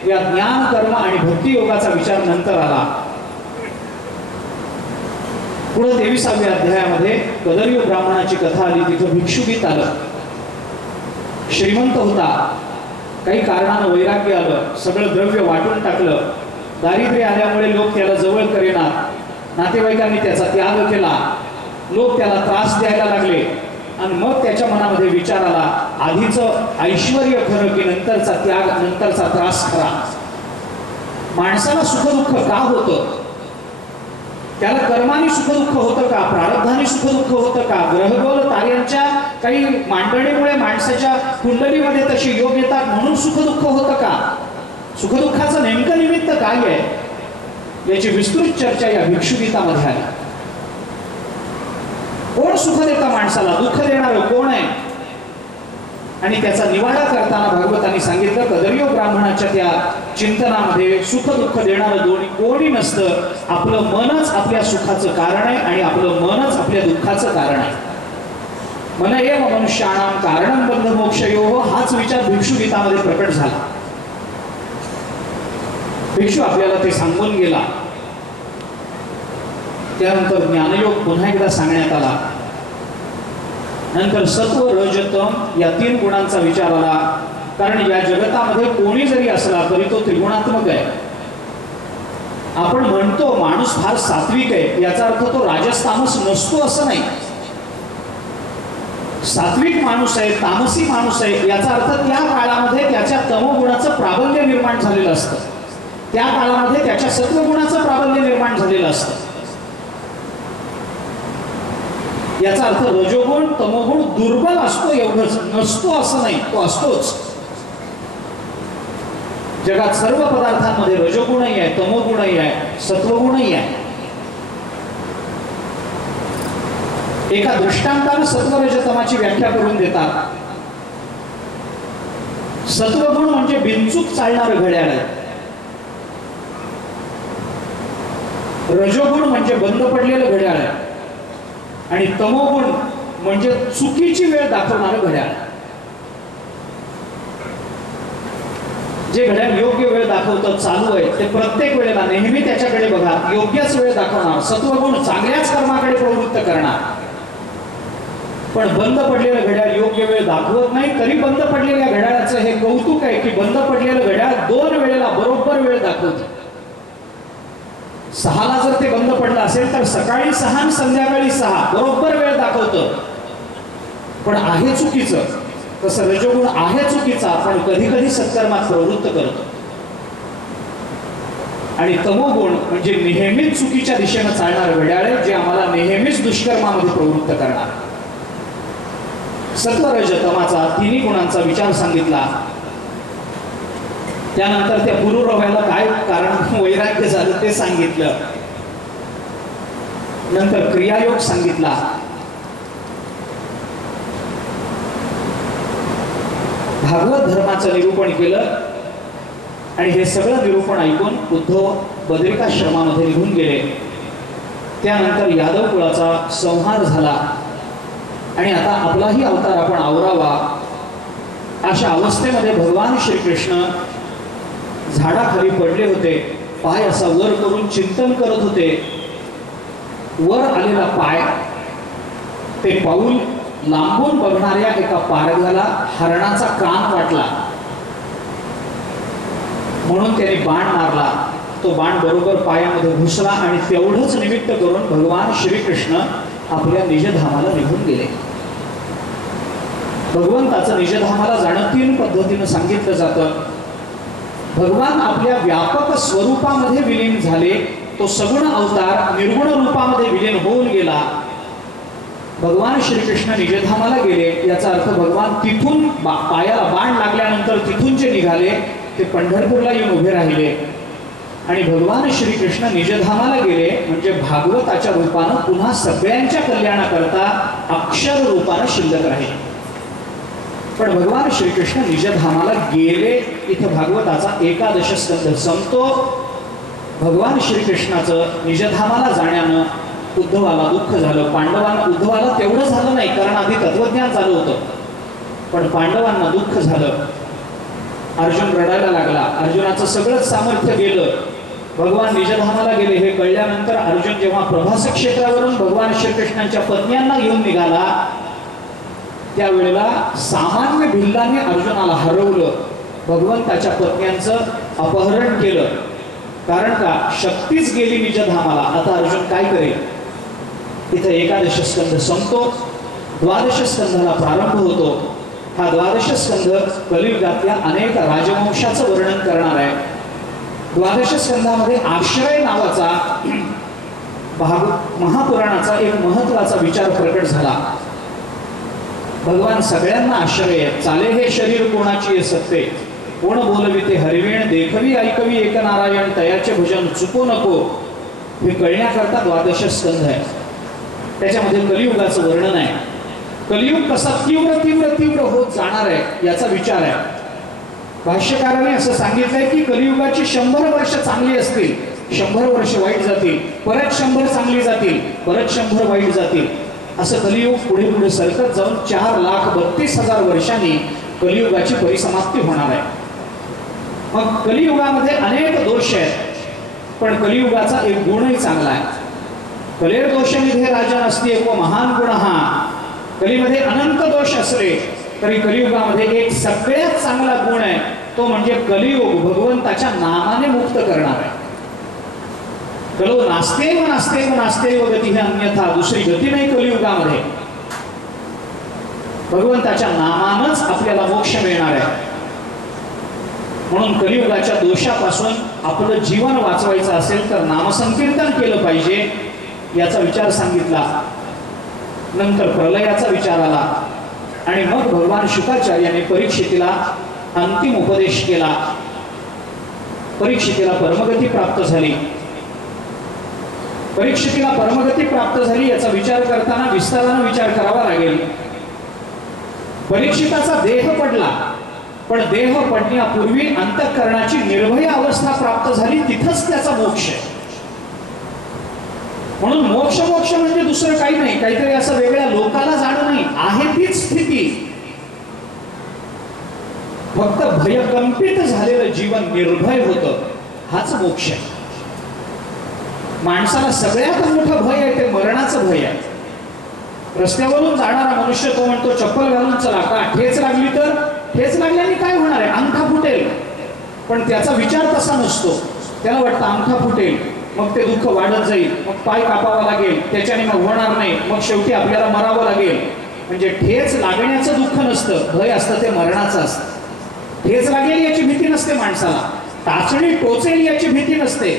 या ज्ञान, कर्म आणि भक्ती योगाचा विचार नंतर आला. पुढे 23व्या अध्यायामध्ये कदर्य ब्राह्मणाची कथा आली. तिथं भिक्षुगीत आलं. श्रीमंत होता, काही कारणानं वैराग्य आलं, सगळं द्रव्य वाटून टाकलं. दारिद्र्य आल्यामुळे लोक त्याला जवळ करेनात. नातेवाईकांनी त्याचा त्याग केला. लोक त्याला त्रास द्यायला लागले. आणि मग त्याच्या मनामध्ये विचार आला, आधीचं ऐश्वर्य खरं की नंतरचा त्याग, नंतरचा त्रास खरा. माणसाला सुखदुःख का होतं? त्याला कर्माने सुखदुःख होतं का, प्रारब्धाने सुखदुःख होतं का, ग्रहगोल ताऱ्यांच्या काही मांडणीमुळे माणसाच्या कुंडलीमध्ये तशी योग येतात म्हणून सुखदुःख होतं का? सुखदुःखाचं नेमकं निमित्त काय आहे याची विस्तृत चर्चा या भिक्षुगीतामध्ये आली. कोण सुख देतं माणसाला, दुःख देणारं कोण आहे? आणि त्याचा निवाडा करताना भगवतांनी सांगितलं, कदर्य ब्राह्मणाच्या त्या चिंतनामध्ये सुख दुःख देणारं दोन्ही कोणी नसतं. आपलं मनच आपल्या सुखाचं कारण आहे आणि आपलं मनच आपल्या दुःखाचं कारण आहे. मन एव मनुष्याणां कारणं बंध मोक्षयोः हाच विचार भिक्षुगीतामध्ये प्रकट झाला. भिक्षू आपल्याला ते सांगून गेला. त्यानंतर ज्ञानयोग पुन्हा एकदा सांगण्यात आला. नंतर सत्व, रज, तम या 3 गुणांचा विचार आला. कारण या जगतामध्ये कोणी जरी असला तरी तो त्रिगुणात्मक आहे. आपण म्हणतो माणूस फार सात्विक आहे, याचा अर्थ तो राजस तामस नसतो असं नाही. सात्विक माणूस आहे, तामसी माणूस आहे, याचा अर्थ त्या काळामध्ये त्याच्या तमोगुणाचं प्राबल्य निर्माण झालेलं असतं. त्या काळामध्ये त्याच्या सत्वगुणाचं प्राबल्य निर्माण झालेलं असतं. याचा अर्थ रजोगुण, तमोगुण दुर्बल असतो एवढंच, नसतो असं नाही, तो असतोच. जगात सर्व पदार्थांमध्ये रजोगुणही आहे, तमोगुणही आहे, सत्वगुणही आहे. एका दृष्टांताने सत्वरजतमाची व्याख्या करून देतात. सत्वगुण म्हणजे बिनचूक चालणारं घड्याळ आहे. रजोगुण म्हणजे बंद पडलेलं घड्याळ आहे. आणि तमोगुण म्हणजे चुकीची वेळ दाखवणारं घड्याळ. जे घड्याळ योग्य वेळ दाखवतं, चालू आहे, ते प्रत्येक वेळेला नेहमी त्याच्याकडे बघा, योग्यच वेळ दाखवणार. सत्वगुण चांगल्याच कर्माकडे प्रवृत्त करणार. पण बंद पडलेलं घड्याळ योग्य वेळ दाखवत नाही. तरी बंद पडलेल्या घड्याळाचं हे कौतुक आहे की बंद पडलेलं घड्याळ 2 वेळेला बरोबर वेळ दाखवतं. 6ला जर ते बंद पडलं असेल तर सकाळी 6 आणि संध्याकाळी 6 बरोबर वेळ दाखवतं. पण आहे चुकीचं. तसं रजोगुण आहे चुकीचा, पण कधी कधी सत्कर्मात प्रवृत्त करतो. आणि तमोगुण म्हणजे नेहमीच चुकीच्या दिशेनं चालणारं घड्याळ आहे, जे आम्हाला नेहमीच दुष्कर्मामध्ये प्रवृत्त करणार. सत्व, रज, तमाचा 3 गुणांचा विचार सांगितला. त्यानंतर त्या पुरुरव्याला काय कारण वैराग्य झालं ते सांगितलं. नंतर क्रियायोग सांगितला. भागवत धर्माचं निरूपण केलं. आणि हे सगळं निरूपण ऐकून उद्धव बद्रिकाश्रमामध्ये निघून गेले. त्यानंतर यादव कुळाचा संहार झाला आणि आता आपलाही अवतार आपण आवरावा अशा अवस्थेमध्ये भगवान श्रीकृष्ण झाडाखाली पडले होते. पाय असा वर करून चिंतन करत होते. वर आलेला पाय ते पाऊल लांबून बघणाऱ्या एका पारध्याला हरणाचा कान वाटला, म्हणून त्याने बाण मारला. तो बाण बरोबर पायामध्ये घुसला आणि तेवढंच निमित्त करून भगवान श्रीकृष्ण आपल्या निजधामाला निघून गेले. भगवंताचं निजधामाला जाणं 3 पद्धतीनं सांगितलं जातं. भगवान आपल्या व्यापक स्वरूपामध्ये विलीन झाले. तो सगुण अवतार निर्गुण रूपामध्ये विलीन होऊन गेला. भगवान श्रीकृष्ण निजधामाला गेले याचा अर्थ भगवान तिथून पायाला बाण लागल्यानंतर तिथून जे निघाले ते पंढरपूरला येऊन उभे राहिले आणि भगवान श्रीकृष्ण निजधामाला गेले म्हणजे भागवताच्या रूपानं पुन्हा सगळ्यांच्या कल्याणाकरता अक्षर रूपानं शिल्लक राहील. पण भगवान श्रीकृष्ण निजधामाला गेले इथं भागवताचा 11 स्कंध संपतो. भगवान श्रीकृष्णाचं निजधामाला जाण्यानं उद्धवाला दुःख झालं. पांडवांना उद्धवाला तेवढं झालं नाही कारण आधी तत्वज्ञान चालू होतं, पण पांडवांना दुःख झालं. अर्जुन रडायला लागला. अर्जुनाचं सगळंच सामर्थ्य गेलं. भगवान निजधामाला गेले हे कळल्यानंतर अर्जुन जेव्हा प्रभास क्षेत्रावरून भगवान श्रीकृष्णांच्या पत्न्यांना घेऊन निघाला त्यावेळेला सामान्य भिल्लाने अर्जुनाला हरवलं. भगवंताच्या पत्न्यांचं अपहरण केलं. कारण का शक्तीच गेली निजधामाला. आता अर्जुन काय करेल. इथं 11 स्कंध संपतो. 12 स्कंधाला प्रारंभ होतो. हा 12 स्कंध कलियुगातल्या अनेक राजवंशाचं वर्णन करणार आहे. 12 स्कंधामध्ये आश्रय नावाचा महापुराणाचा एक महत्वाचा विचार प्रकट झाला. भगवान सगळ्यांना आश्रय आहे. चाले हे शरीर कोणाची सत्ते, कोण बोलवी ते हरिवेण, देखवी ऐकवी एक नारायण, तयाचे भजन चुको नको. हे कळण्याकरता 12 स्कंध आहे. त्याच्यामध्ये कलियुगाचं वर्णन आहे. कलियुग कसा तीव्र तीव्र तीव्र होत जाणार आहे याचा विचार आहे. भाष्यकाराने असं सांगितलंय की कलियुगाची 100 वर्ष चांगली असतील, 100 वर्ष वाईट जातील, परत 100 चांगली जातील, परत 100 वाईट जातील. असं कलियुग पुढे पुढे सरकत जाऊन 4,32,000 वर्षांनी कलियुगाची परिसमाप्ती होणार आहे. मग कलियुगामध्ये अनेक दोष आहेत, पण कलियुगाचा एक गुणही चांगला आहे. कलेर दोषनिधे राजा नसते व महान गुण हा. कलीमध्ये अनंत दोष असले तरी कलियुगामध्ये एक सगळ्यात चांगला गुण आहे, तो म्हणजे कलियुग भगवंताच्या नामाने मुक्त करणार आहे. कलो नास्तेव नास्तेव नास्तेव गती ही अन्यथा, दुसरी गती नाही कलियुगामध्ये. भगवंताच्या नामानंच आपल्याला मोक्ष मिळणार आहे. म्हणून कलियुगाच्या दोषापासून आपलं जीवन वाचवायचं असेल तर नामसंकीर्तन केलं पाहिजे याचा विचार सांगितला. नंतर प्रलयाचा विचार आला आणि मग भगवान शुकाचार्याने परीक्षितीला अंतिम उपदेश केला. परीक्षितीला परमगती प्राप्त झाली. परीक्षितीला परमगती प्राप्त झाली याचा विचार करताना विस्ताराने विचार करावा लागेल. परीक्षिताचा देह पडला, पण देह पडण्यापूर्वी अंतःकरणाची निर्भय अवस्था प्राप्त झाली, तिथंच त्याचा मोक्ष आहे. म्हणून मोक्ष मोक्ष म्हणजे दुसरं काही नाही, काहीतरी असं वेगळ्या लोकाला जाणं नाही, आहे तीच स्थिती. फक्त भयकंपित झालेलं जीवन निर्भय होतं, हाच मोक्ष आहे. माणसाला सगळ्यात मोठं भय आहे ते मरणाचं भय आहे. रस्त्यावरून जाणारा मनुष्य तो म्हणतो चप्पल घालून चला, का ठेच लागली तर? ठेच लागल्याने काय होणार आहे? अंगठा फुटेल. पण त्याचा विचार तसा नसतो. त्याला वाटतं अंगठा फुटेल, मग ते दुःख वाढत जाईल, मग पाय कापावा लागेल, त्याच्याने मग होणार नाही, मग शेवटी आपल्याला मरावं लागेल. म्हणजे ठेच लागण्याचं दुःख नसतं, भय असतं ते मरणाचं असतं. ठेच लागेल याची भीती नसते माणसाला, टाचणी टोचेल याची भीती नसते.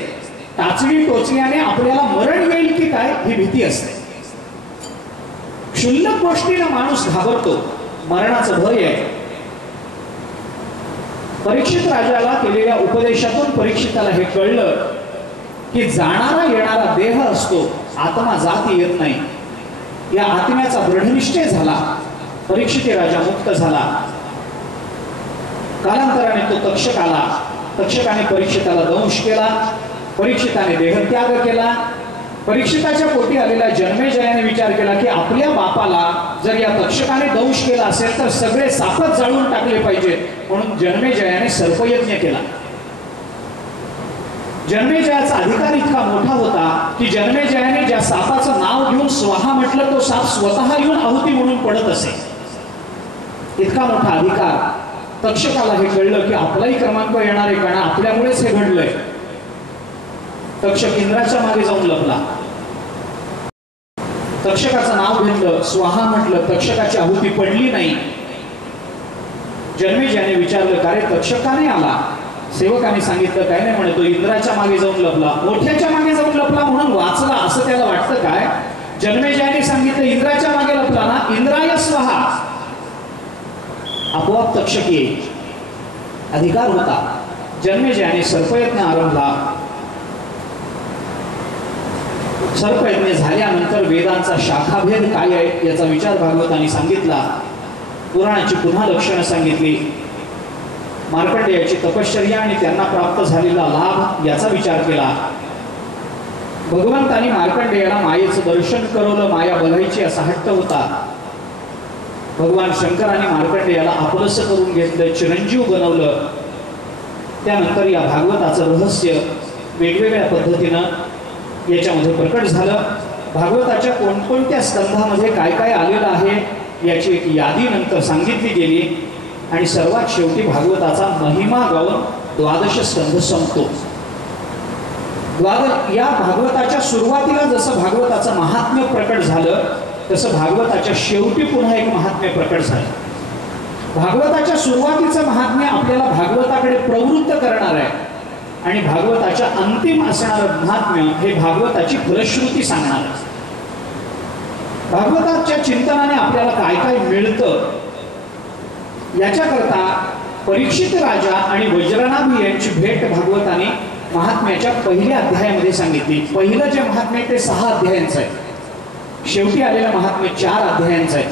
टाचणी टोचल्याने आपल्याला मरण येईल की काय ही भीती असते. क्षुल्लक गोष्टीला माणूस घाबरतो, मरणाचं भय आहे. परीक्षित राजाला केलेल्या उपदेशातून परीक्षिताला हे कळलं की जाणारा येणारा देह असतो, आत्मा जाती येत नाही. या आत्म्याचा दृढनिश्चय झाला. परीक्षित राजा मुक्त झाला. कालांतराने तो तक्षक आला. तक्षकाने परीक्षिताला दंश केला. परीक्षिताने देहत्याग केला. परीक्षिताच्या पोटी आलेल्या जन्मेजयाने विचार केला की आपल्या बापाला जर या तक्षकाने दंश केला असेल तर सगळे सापच जाळून टाकले पाहिजेत, म्हणून जन्मेजयाने सर्पयज्ञ केला. जन्मेजयाचा अधिकार इतका मोठा होता की जन्मेजयाने ज्या सापाचं नाव घेऊन स्वाहा म्हटलं तो साप स्वतः येऊन आहुती म्हणून पडत असे. इतका मोठा अधिकार. तक्षकाला हे कळलं की आपलाही क्रमांक येणार आहे, कारण आपल्यामुळेच हे घडलंय. तक्षक इंद्राच्या मागे जाऊन लपला. तक्षकाचं नाव घेतलं, स्वाहा म्हटलं, तक्षकाची आहुती पडली नाही. जन्मेजयाने विचारलं का रे तक्षक का नाही आला? सेवकाने सांगितलं काय नाही म्हणे, तो इंद्राच्या मागे जाऊन लपला. मोठ्याच्या मागे जाऊन लपला म्हणून वाचला असं त्याला वाटतं काय? जन्मेजयाने सांगितलं इंद्राच्या मागे लपला ना, इंद्राय स्वाहा, आपोआप तक्षक येईल. अधिकार होता. जन्मेजयाने सर्पयज्ञ आरंभला. सर्पयज्ञ झाल्यानंतर वेदांचा शाखाभेद काय आहे याचा विचार भागवतांनी सांगितला. पुराणाची पुन्हा लक्षणं सांगितली. मार्कंडेयाची तपश्चर्या आणि त्यांना प्राप्त झालेला लाभ याचा विचार केला. भगवंतांनी मार्कंडेयाला मायेचं दर्शन करवलं, माया बघायची असा हट्ट होता. भगवान शंकराने मार्कंडेयाला आपलंसं करून घेतलं, चिरंजीव बनवलं. त्यानंतर या भागवताचं रहस्य वेगवेगळ्या पद्धतीनं याच्यामध्ये प्रकट झालं. भागवताच्या कोणकोणत्या स्कंधामध्ये काय काय आलेलं आहे याची एक यादी नंतर सांगितली गेली आणि सर्वात शेवटी भागवताचा महिमा गाऊन 12 स्कंध संपतो. या भागवताच्या सुरुवातीला जसं भागवताचं महात्म्य प्रकट झालं तसं भागवताच्या शेवटी पुन्हा एक महात्म्य प्रकट झालं. भागवताच्या सुरुवातीचं महात्म्य आपल्याला भागवताकडे प्रवृत्त करणार आहे आणि भागवताच्या अंतिम असणारं महात्म्य हे भागवताची फलश्रुती सांगणार आहे. भागवताच्या चिंतनाने आपल्याला काय काय मिळतं याच्याकरता परीक्षित राजा आणि वज्रनाभी यांची भेट भागवताने महात्म्याच्या पहिल्या अध्यायामध्ये सांगितली. पहिलं जे महात्म्य ते 6 अध्यायांचं आहे. शेवटी आलेलं महात्म्य 4 अध्यायांचं आहे.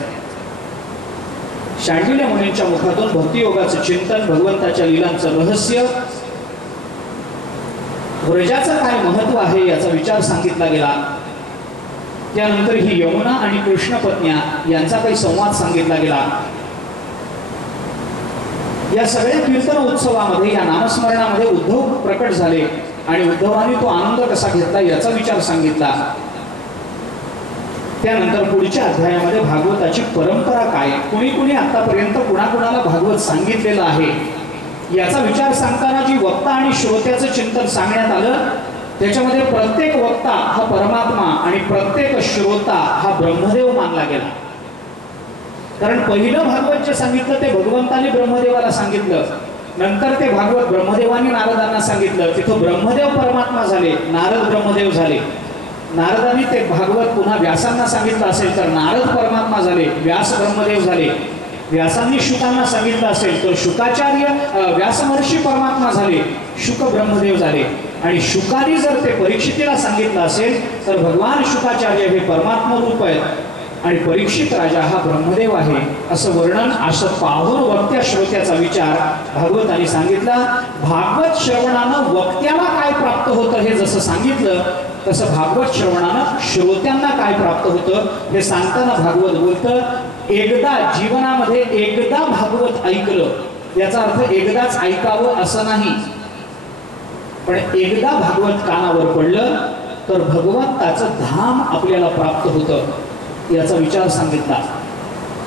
शांडिल्य मुनींच्या मुखातून भक्तियोगाचं चिंतन, भगवंताच्या लीलांचं रहस्य, व्रजाचं काय महत्व आहे याचा विचार सांगितला गेला. त्यानंतर ही यमुना आणि कृष्ण पत्न्या यांचा काही संवाद सांगितला गेला. या सगळ्या कीर्तन उत्सवामध्ये या नामस्मरणामध्ये उद्धव प्रकट झाले आणि उद्धवाने तो आनंद कसा घेतला याचा विचार सांगितला. त्यानंतर पुढच्या अध्यायामध्ये भागवताची परंपरा काय, कुणी कुणी आतापर्यंत कुणाकुणाला भागवत सांगितलेलं आहे याचा विचार सांगताना जी वक्ता आणि श्रोत्याचं चिंतन सांगण्यात आलं त्याच्यामध्ये प्रत्येक वक्ता हा परमात्मा आणि प्रत्येक श्रोता हा ब्रह्मदेव मानला गेला. कारण पहिलं भागवत जे सांगितलं ते भगवंताने ब्रह्मदेवाला सांगितलं, नंतर ते भागवत ब्रह्मदेवाने नारदांना सांगितलं. तिथं ब्रह्मदेव परमात्मा झाले, नारद ब्रह्मदेव झाले. नारदांनी ते भागवत पुन्हा व्यासांना सांगितलं असेल तर नारद परमात्मा झाले, व्यास ब्रह्मदेव झाले. व्यासांनी शुकांना सांगितलं असेल तर शुकाचार्य व्यास महर्षी परमात्मा झाले, शुक ब्रह्मदेव झाले. आणि शुकाने जर ते परीक्षितीला सांगितलं असेल तर भगवान शुकाचार्य हे परमात्मा रूप आहेत आणि परीक्षित राजा हा ब्रह्मदेव आहे असं वर्णन, असं पाहून वक्त्या श्रोत्याचा विचार भागवताने सांगितला. भागवत श्रवणानं वक्त्याला काय प्राप्त होतं हे जसं सांगितलं तसं भागवत श्रवणानं श्रोत्यांना काय प्राप्त होतं हे सांगताना भागवत बोलतं, एकदा जीवनामध्ये एकदा भागवत ऐकलं याचा अर्थ एकदाच ऐकावं असं नाही, पण एकदा भागवत कानावर पडलं तर भगवंताचं धाम आपल्याला प्राप्त होतं याचा विचार सांगितला.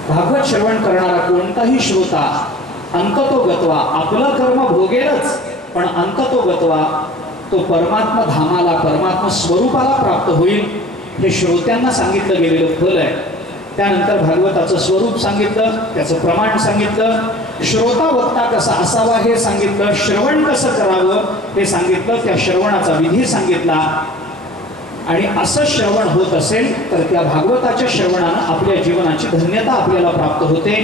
भागवत श्रवण करणारा कोणताही श्रोता अंततो गत्वा आपलं कर्म भोगेलच, पण अंततो गत्वा तो परमात्मा धामाला, परमात्मा स्वरूपाला प्राप्त होईल हे श्रोत्यांना सांगितलं गेलेलं फल आहे. त्यानंतर भागवताचं स्वरूप सांगितलं, त्याचं प्रमाण सांगितलं, श्रोता वक्ता कसा असावा हे सांगितलं, श्रवण कसं करावं हे सांगितलं, त्या श्रवणाचा विधी सांगितला. आणि असं श्रवण होत असेल तर त्या भागवताच्या श्रवणानं आपल्या जीवनाची धन्यता आपल्याला प्राप्त होते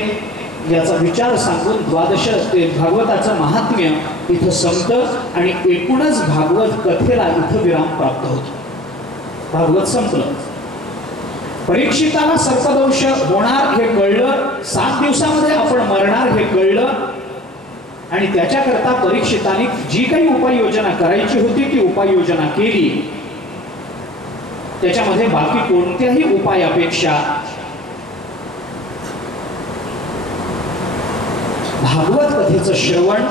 याचा विचार सांगून 12 ते भागवताचं महात्म्य इथं संपतं आणि एकूणच भागवत कथेला इथं विराम प्राप्त होतो. भागवत संपलं. परीक्षिताला सर्पदंश होणार हे कळलं, 7 दिवसामध्ये आपण मरणार हे कळलं आणि त्याच्याकरता परीक्षिताने जी काही उपाययोजना करायची होती ती उपाययोजना केली. त्याच्यामध्ये बाकी कोणत्याही उपायापेक्षा भागवत कथेचं श्रवण,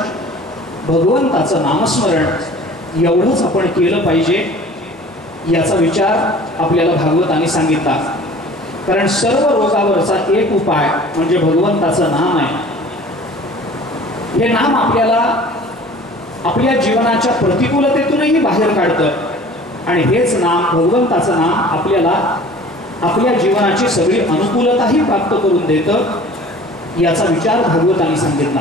भगवंताचं नामस्मरण एवढंच आपण केलं पाहिजे, याचा विचार आपल्याला भागवताने सांगितला. कारण सर्व रोगावरचा एक उपाय म्हणजे भगवंताचं नाम आहे. हे नाम आपल्याला आपल्या जीवनाच्या प्रतिकूलतेतूनही बाहेर काढतं आणि हेच नाम, भगवंताचं नाम, आपल्याला आपल्या जीवनाची सगळी अनुकूलताही प्राप्त करून देतं, याचा विचार भागवताने सांगितला.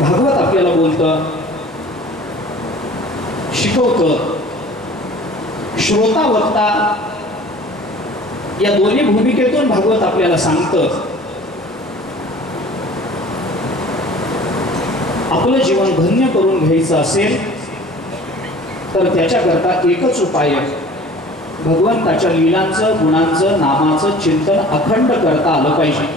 भागवत आपल्याला बोलतं, शिकवतं. श्रोता वक्ता या दोन्ही भूमिकेतून भागवत आपल्याला सांगतं. आपलं जीवन धन्य करून घ्यायचं असेल तर त्याच्याकरता एकच उपाय आहे, भगवंताच्या लीलांचं, गुणांचं, नामाचं चिंतन अखंड करता आलं पाहिजे.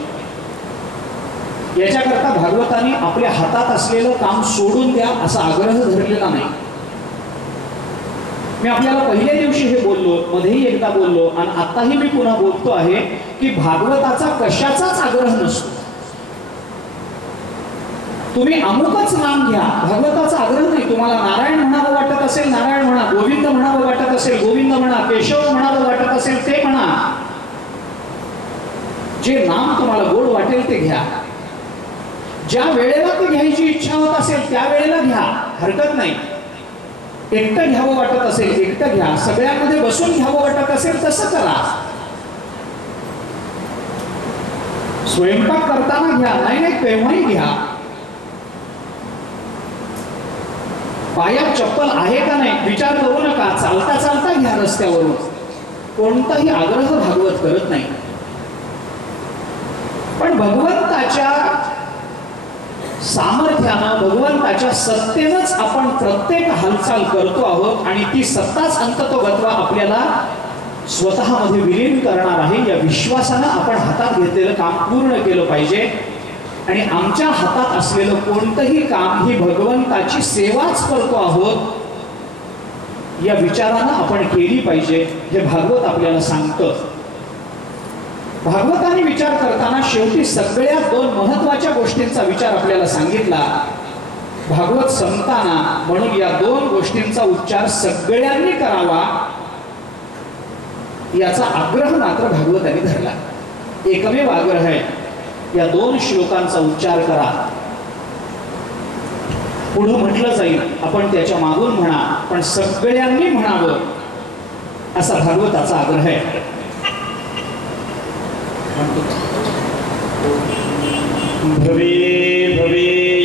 याच्याकरता भागवताने आपल्या हातात असलेलं काम सोडून द्या असा आग्रह धरलेला नाही. मी आपल्याला पहिल्या दिवशी हे बोललो, मध्येही एकदा बोललो आणि आताही मी पुन्हा बोलतो आहे की भागवताचा कशाचाच आग्रह नसतो. तुम्ही अमुकच नाम घ्या, भागवताचा आग्रह नाही. तुम्हाला नारायण म्हणावं वाटत असेल नारायण म्हणा, गोविंद म्हणावं वाटत असेल गोविंद म्हणा, केशव म्हणावं वाटत असेल ते म्हणा. जे नाम तुम्हाला गोड वाटेल ते घ्या. ज्या वेळेला ते घ्यायची इच्छा होत असेल त्या वेळेला घ्या, हरकत नाही. एकटं घ्यावं वाटत असेल एकटं घ्या, सगळ्यांमध्ये बसून घ्यावं वाटत असेल तसं करा. स्वयंपाक करताना घ्या, नाही तेव्हाही घ्या. पायात चप्पल आहे का नाही विचार करू नका, चालता चालता घ्या रस्त्यावरून. कोणताही आग्रह भागवत करत नाही. पण भगवंताच्या सामर्थ्यानं, भगवंताच्या सत्तेनंच आपण प्रत्येक हालचाल करतो आहोत आणि ती सत्ताच अंततोगत्वा आपल्याला स्वतःमध्ये विलीन करणार आहे. या विश्वासानं आपण हातात घेतलेलं काम पूर्ण केलं पाहिजे आणि आमच्या हातात असलेलं कोणतंही काम ही भगवंताची सेवाच करतो आहोत या विचारानं आपण केली पाहिजे, हे भागवत आपल्याला सांगतं. भागवताने विचार करताना शेवटी सगळ्यात दोन महत्वाच्या गोष्टींचा विचार आपल्याला सांगितला. भागवत संपताना म्हणून या दोन गोष्टींचा उच्चार सगळ्यांनी करावा याचा आग्रह मात्र भागवताने धरला. एकमेव आग्रह आहे, या दोन श्लोकांचा उच्चार करा. पुढे म्हटलं जाईल, आपण त्याच्या मागून म्हणा, पण सगळ्यांनी म्हणावं असा भागवताचा आग्रह आहे. भवे भवे